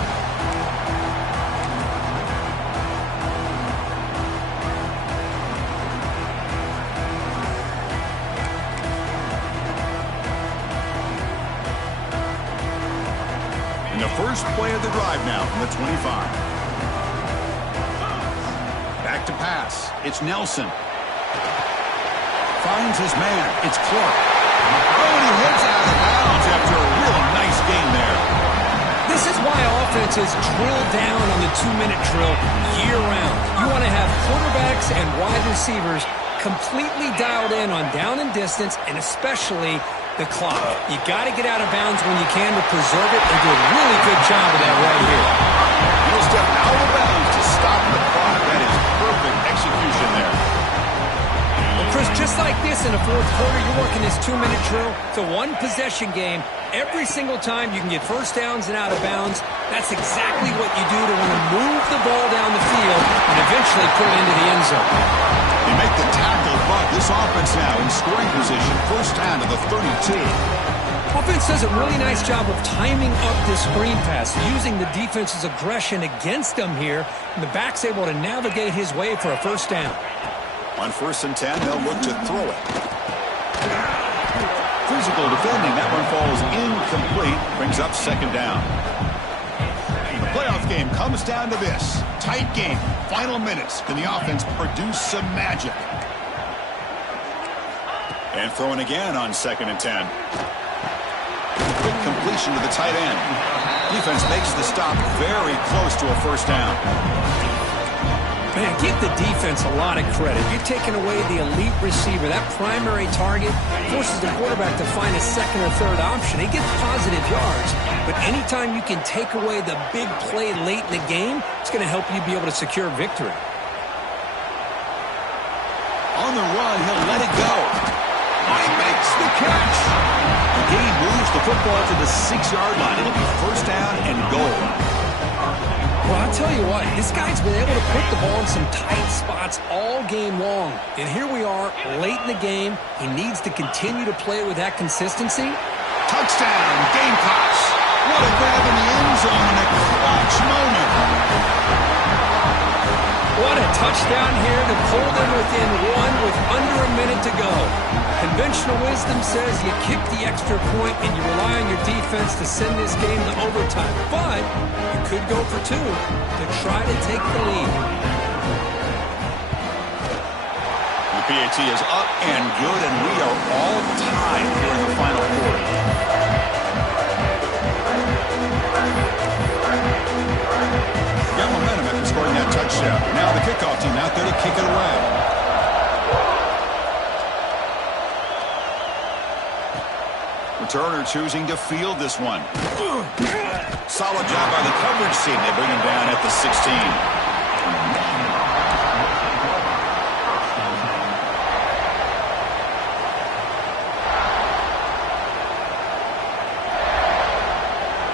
And the first play of the drive now from the 25. Back to pass. It's Nelson. Finds his man. It's Clark. Oh, and he hits out of bounds after a real nice game there. This is why offenses drill down on the 2-minute drill year-round. You want to have quarterbacks and wide receivers completely dialed in on down and distance, and especially the clock. You got to get out of bounds when you can to preserve it, and do a really good job of that right here. He'll step out of bounds to stop the clock. That is perfect execution there. Chris, just like this in the fourth quarter, you're working this 2-minute drill. It's a one-possession game. Every single time you can get first downs and out of bounds, that's exactly what you do to want to move the ball down the field and eventually put it into the end zone. They make the tackle, but this offense now in scoring position, first down to the 32. Offense does a really nice job of timing up this screen pass, using the defense's aggression against them here, and the back's able to navigate his way for a first down. On 1st and 10, they'll look to throw it. Physical defending. That one falls incomplete. Brings up 2nd down. The playoff game comes down to this. Tight game. Final minutes. Can the offense produce some magic? And throwing again on 2nd and 10. Quick completion to the tight end. Defense makes the stop very close to a first down. Man, give the defense a lot of credit. You're taking away the elite receiver. That primary target forces the quarterback to find a second or third option. He gets positive yards, but anytime you can take away the big play late in the game, it's going to help you be able to secure victory. On the run, he'll let it go. He makes the catch. The game moves the football to the 6-yard line. It'll be first down and goal. Well, I'll tell you what, this guy's been able to put the ball in some tight spots all game long. And here we are, late in the game. He needs to continue to play with that consistency. Touchdown, Gamecocks. What a grab in the end zone in a clutch moment. What a touchdown here to pull them within one with under a minute to go. Conventional wisdom says you kick the extra point and you rely on your defense to send this game to overtime. But you could go for 2 to try to take the lead. The PAT is up and good, and we are all tied here in the final quarter. Got momentum after scoring that touchdown. Now the kickoff team out there to kick it away. Returner choosing to field this one. Solid job by the coverage team. They bring him down at the 16.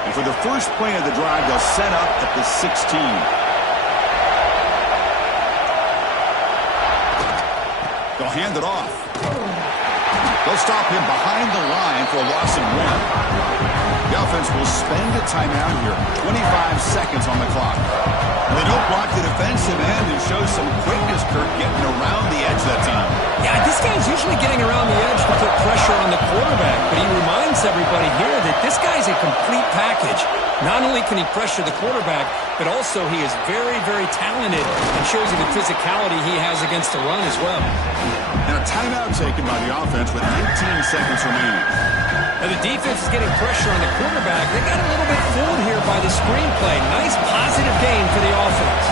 And for the first play of the drive, they'll set up at the 16. They'll hand it off. They'll stop him behind the line for a loss and 1. The offense will spend a timeout here. 25 seconds on the clock. They don't block the defensive end and show some quickness, Kirk, getting around the edge that time. Yeah, this guy's usually getting around the edge to put pressure on the quarterback, but he reminds everybody here that this guy's a complete package. Not only can he pressure the quarterback, but also he is very, very talented and shows you the physicality he has against the run as well. And a timeout taken by the offense with 19 seconds remaining. Now the defense is getting pressure on the quarterback. They got a little bit fooled here by the screenplay. Nice positive gain for the offense.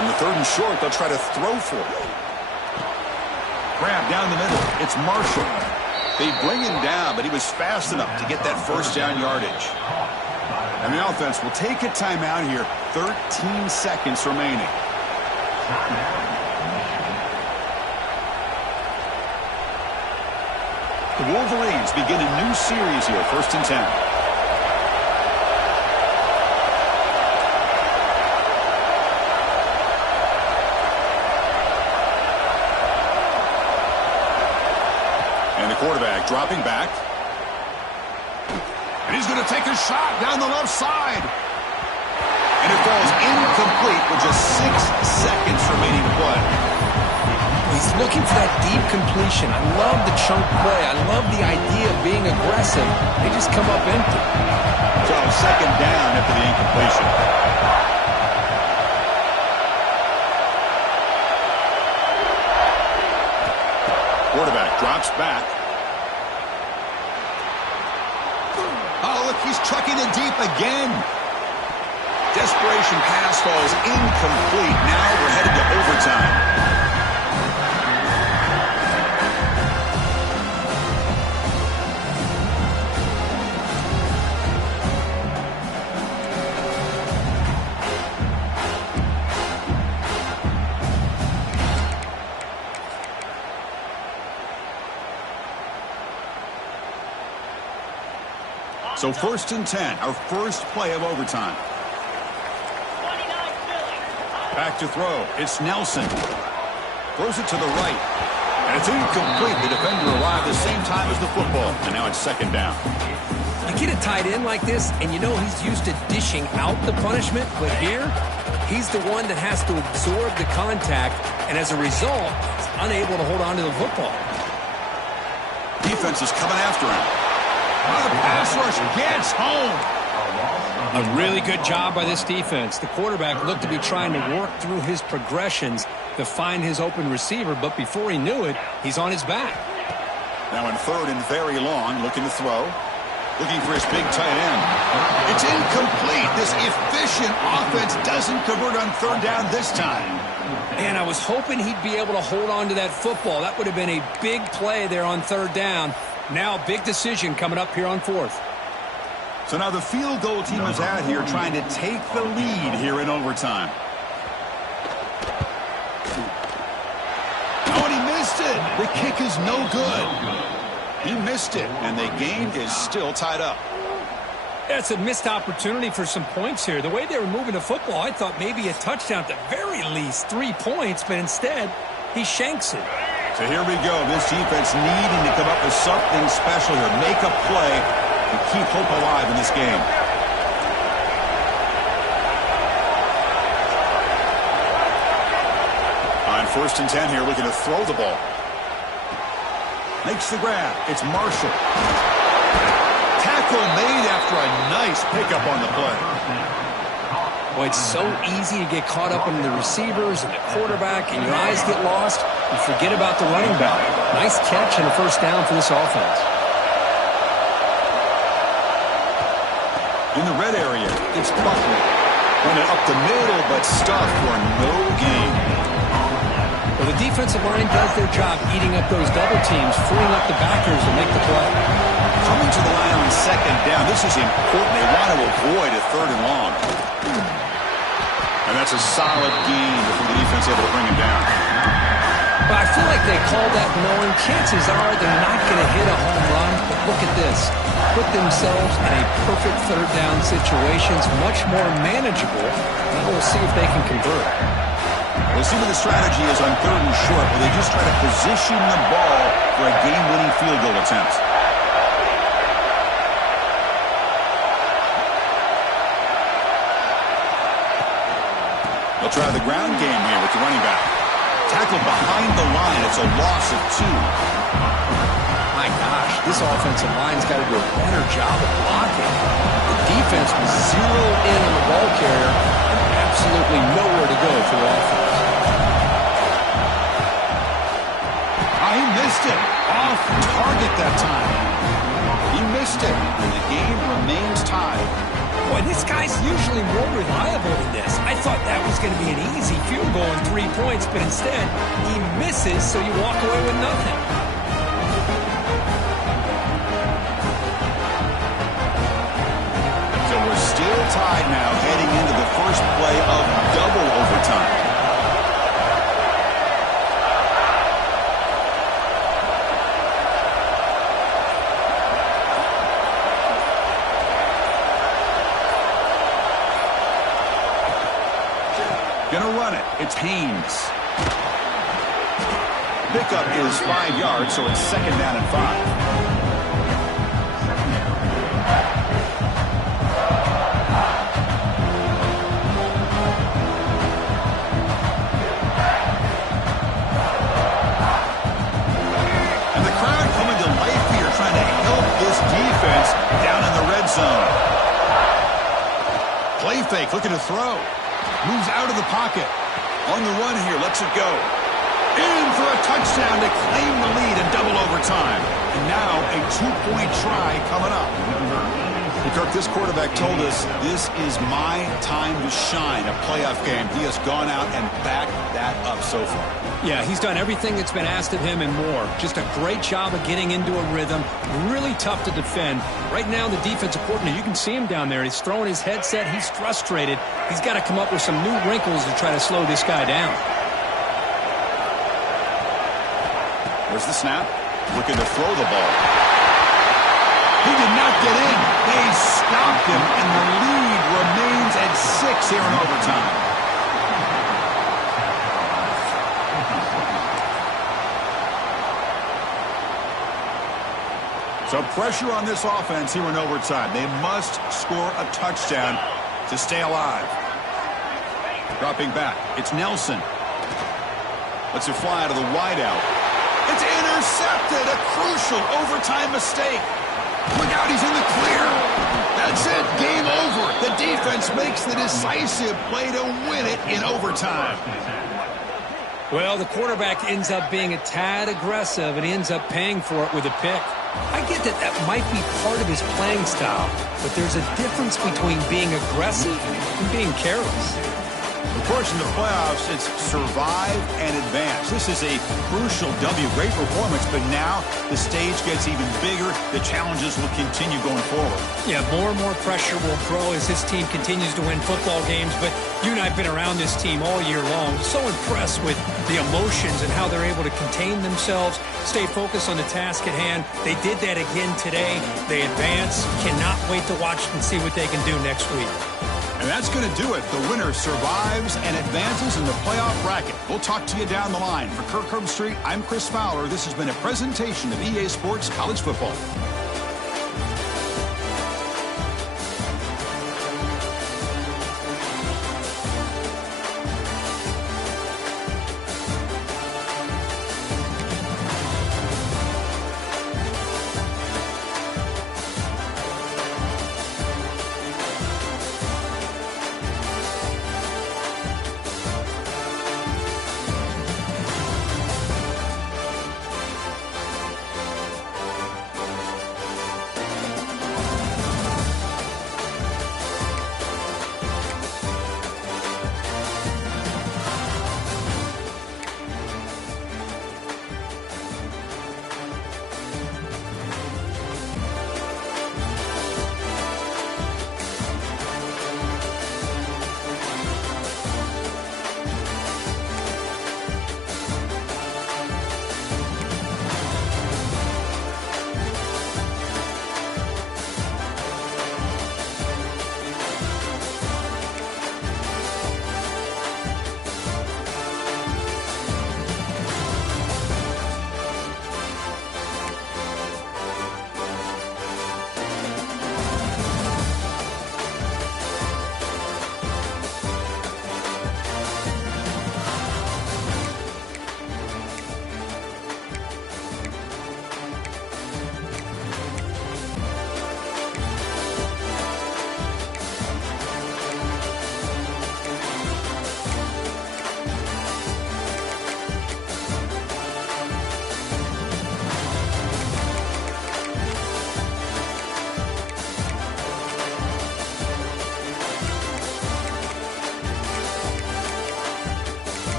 On the 3rd and short, they'll try to throw for it. Grab down the middle. It's Marshall. They bring him down, but he was fast enough to get that first down yardage. And the offense will take a timeout here. 13 seconds remaining. The Wolverines begin a new series here. 1st and 10. Quarterback dropping back. And he's going to take a shot down the left side. And it falls incomplete with just 6 seconds remaining to play. He's looking for that deep completion. I love the chunk play. I love the idea of being aggressive. They just come up empty. So 2nd down after the incompletion. Quarterback drops back. Oh, look, he's trucking it deep again. Desperation pass falls incomplete. Now we're headed to overtime. So 1st and 10, our first play of overtime. Back to throw. It's Nelson. Throws it to the right. And it's incomplete. The defender arrived the same time as the football. And now it's second down. You get a tight end like this, and you know he's used to dishing out the punishment. But here, he's the one that has to absorb the contact. And as a result, he's unable to hold on to the football. Defense is coming after him. The pass rush gets home. A really good job by this defense. The quarterback looked to be trying to work through his progressions to find his open receiver, but before he knew it, he's on his back. Now in third and very long, looking to throw. Looking for his big tight end. It's incomplete. This efficient offense doesn't convert on third down this time. Man, I was hoping he'd be able to hold on to that football. That would have been a big play there on third down. Now a big decision coming up here on fourth. So now the field goal team is out here trying to take the lead here in overtime. Oh, and he missed it. The kick is no good. He missed it, and the game is still tied up. That's a missed opportunity for some points here. The way they were moving the football, I thought maybe a touchdown, at the very least 3 points, but instead, he shanks it. So here we go. This defense needing to come up with something special here. Make a play to keep hope alive in this game. On 1st and 10 here, looking to throw the ball. Makes the grab. It's Marshall. Tackle made after a nice pickup on the play. Boy, it's so easy to get caught up in the receivers and the quarterback, and your eyes get lost. You forget about the running back. Nice catch and a first down for this offense. In the red area, it's Butler. Running up the middle, but stuffed for no gain. Well, the defensive line does their job eating up those double teams, freeing up the backers to make the play. Coming to the line on second down. This is important. They want to avoid a third and long. And that's a solid gain before the defense able to bring him down. But I feel like they called that knowing chances are they're not going to hit a home run. But look at this. Put themselves in a perfect third down situation. It's much more manageable. Now we'll see if they can convert. We'll see what the strategy is on third and short, where they just try to position the ball for a game-winning field goal attempt. They'll try the ground game here with the running back. Tackled behind the line. It's a loss of 2. My gosh, this offensive line's got to do a better job of blocking. The defense was zeroed in on the ball carrier and absolutely nowhere to go for the offense. He missed it. Off target that time. He missed it, and the game remains tied. Boy, this guy's usually more reliable than this. I thought that was going to be an easy field goal and 3 points, but instead, he misses, so you walk away with nothing. So we're still tied now, heading into the first play of double overtime. Gonna run it. It's Haynes. Pickup is 5 yards, so it's second down and 5. And the crowd coming to life here, trying to help this defense down in the red zone. Play fake, looking to throw. Moves out of the pocket. On the run here, lets it go. In for a touchdown to claim the lead in double overtime. And now a 2-point try coming up. Kirk, this quarterback told us this is my time to shine, a playoff game. He has gone out and backed that up so far. Yeah, he's done everything that's been asked of him and more. Just a great job of getting into a rhythm. Really tough to defend. Right now, the defensive coordinator, you can see him down there. He's throwing his headset. He's frustrated. He's got to come up with some new wrinkles to try to slow this guy down. There's the snap. Looking to throw the ball. He did not get in. They stopped him, and the lead remains at 6 here in overtime. So pressure on this offense here in overtime. They must score a touchdown to stay alive. Dropping back, it's Nelson. Lets it fly to the wideout. It's intercepted, a crucial overtime mistake. Look out, he's in the clear. That's it, game over. The defense makes the decisive play to win it in overtime. Well, the quarterback ends up being a tad aggressive, and he ends up paying for it with a pick. I get that that might be part of his playing style, but there's a difference between being aggressive and being careless. Of course, in the playoffs, it's survive and advance. This is a crucial W. Great performance, but now the stage gets even bigger. The challenges will continue going forward. Yeah, more and more pressure will grow as this team continues to win football games, but you and I have been around this team all year long. So impressed with the emotions and how they're able to contain themselves, stay focused on the task at hand. They did that again today. They advance. Cannot wait to watch and see what they can do next week. And that's going to do it. The winner survives and advances in the playoff bracket. We'll talk to you down the line. For Kirk Herbstreit, I'm Chris Fowler. This has been a presentation of EA Sports College Football.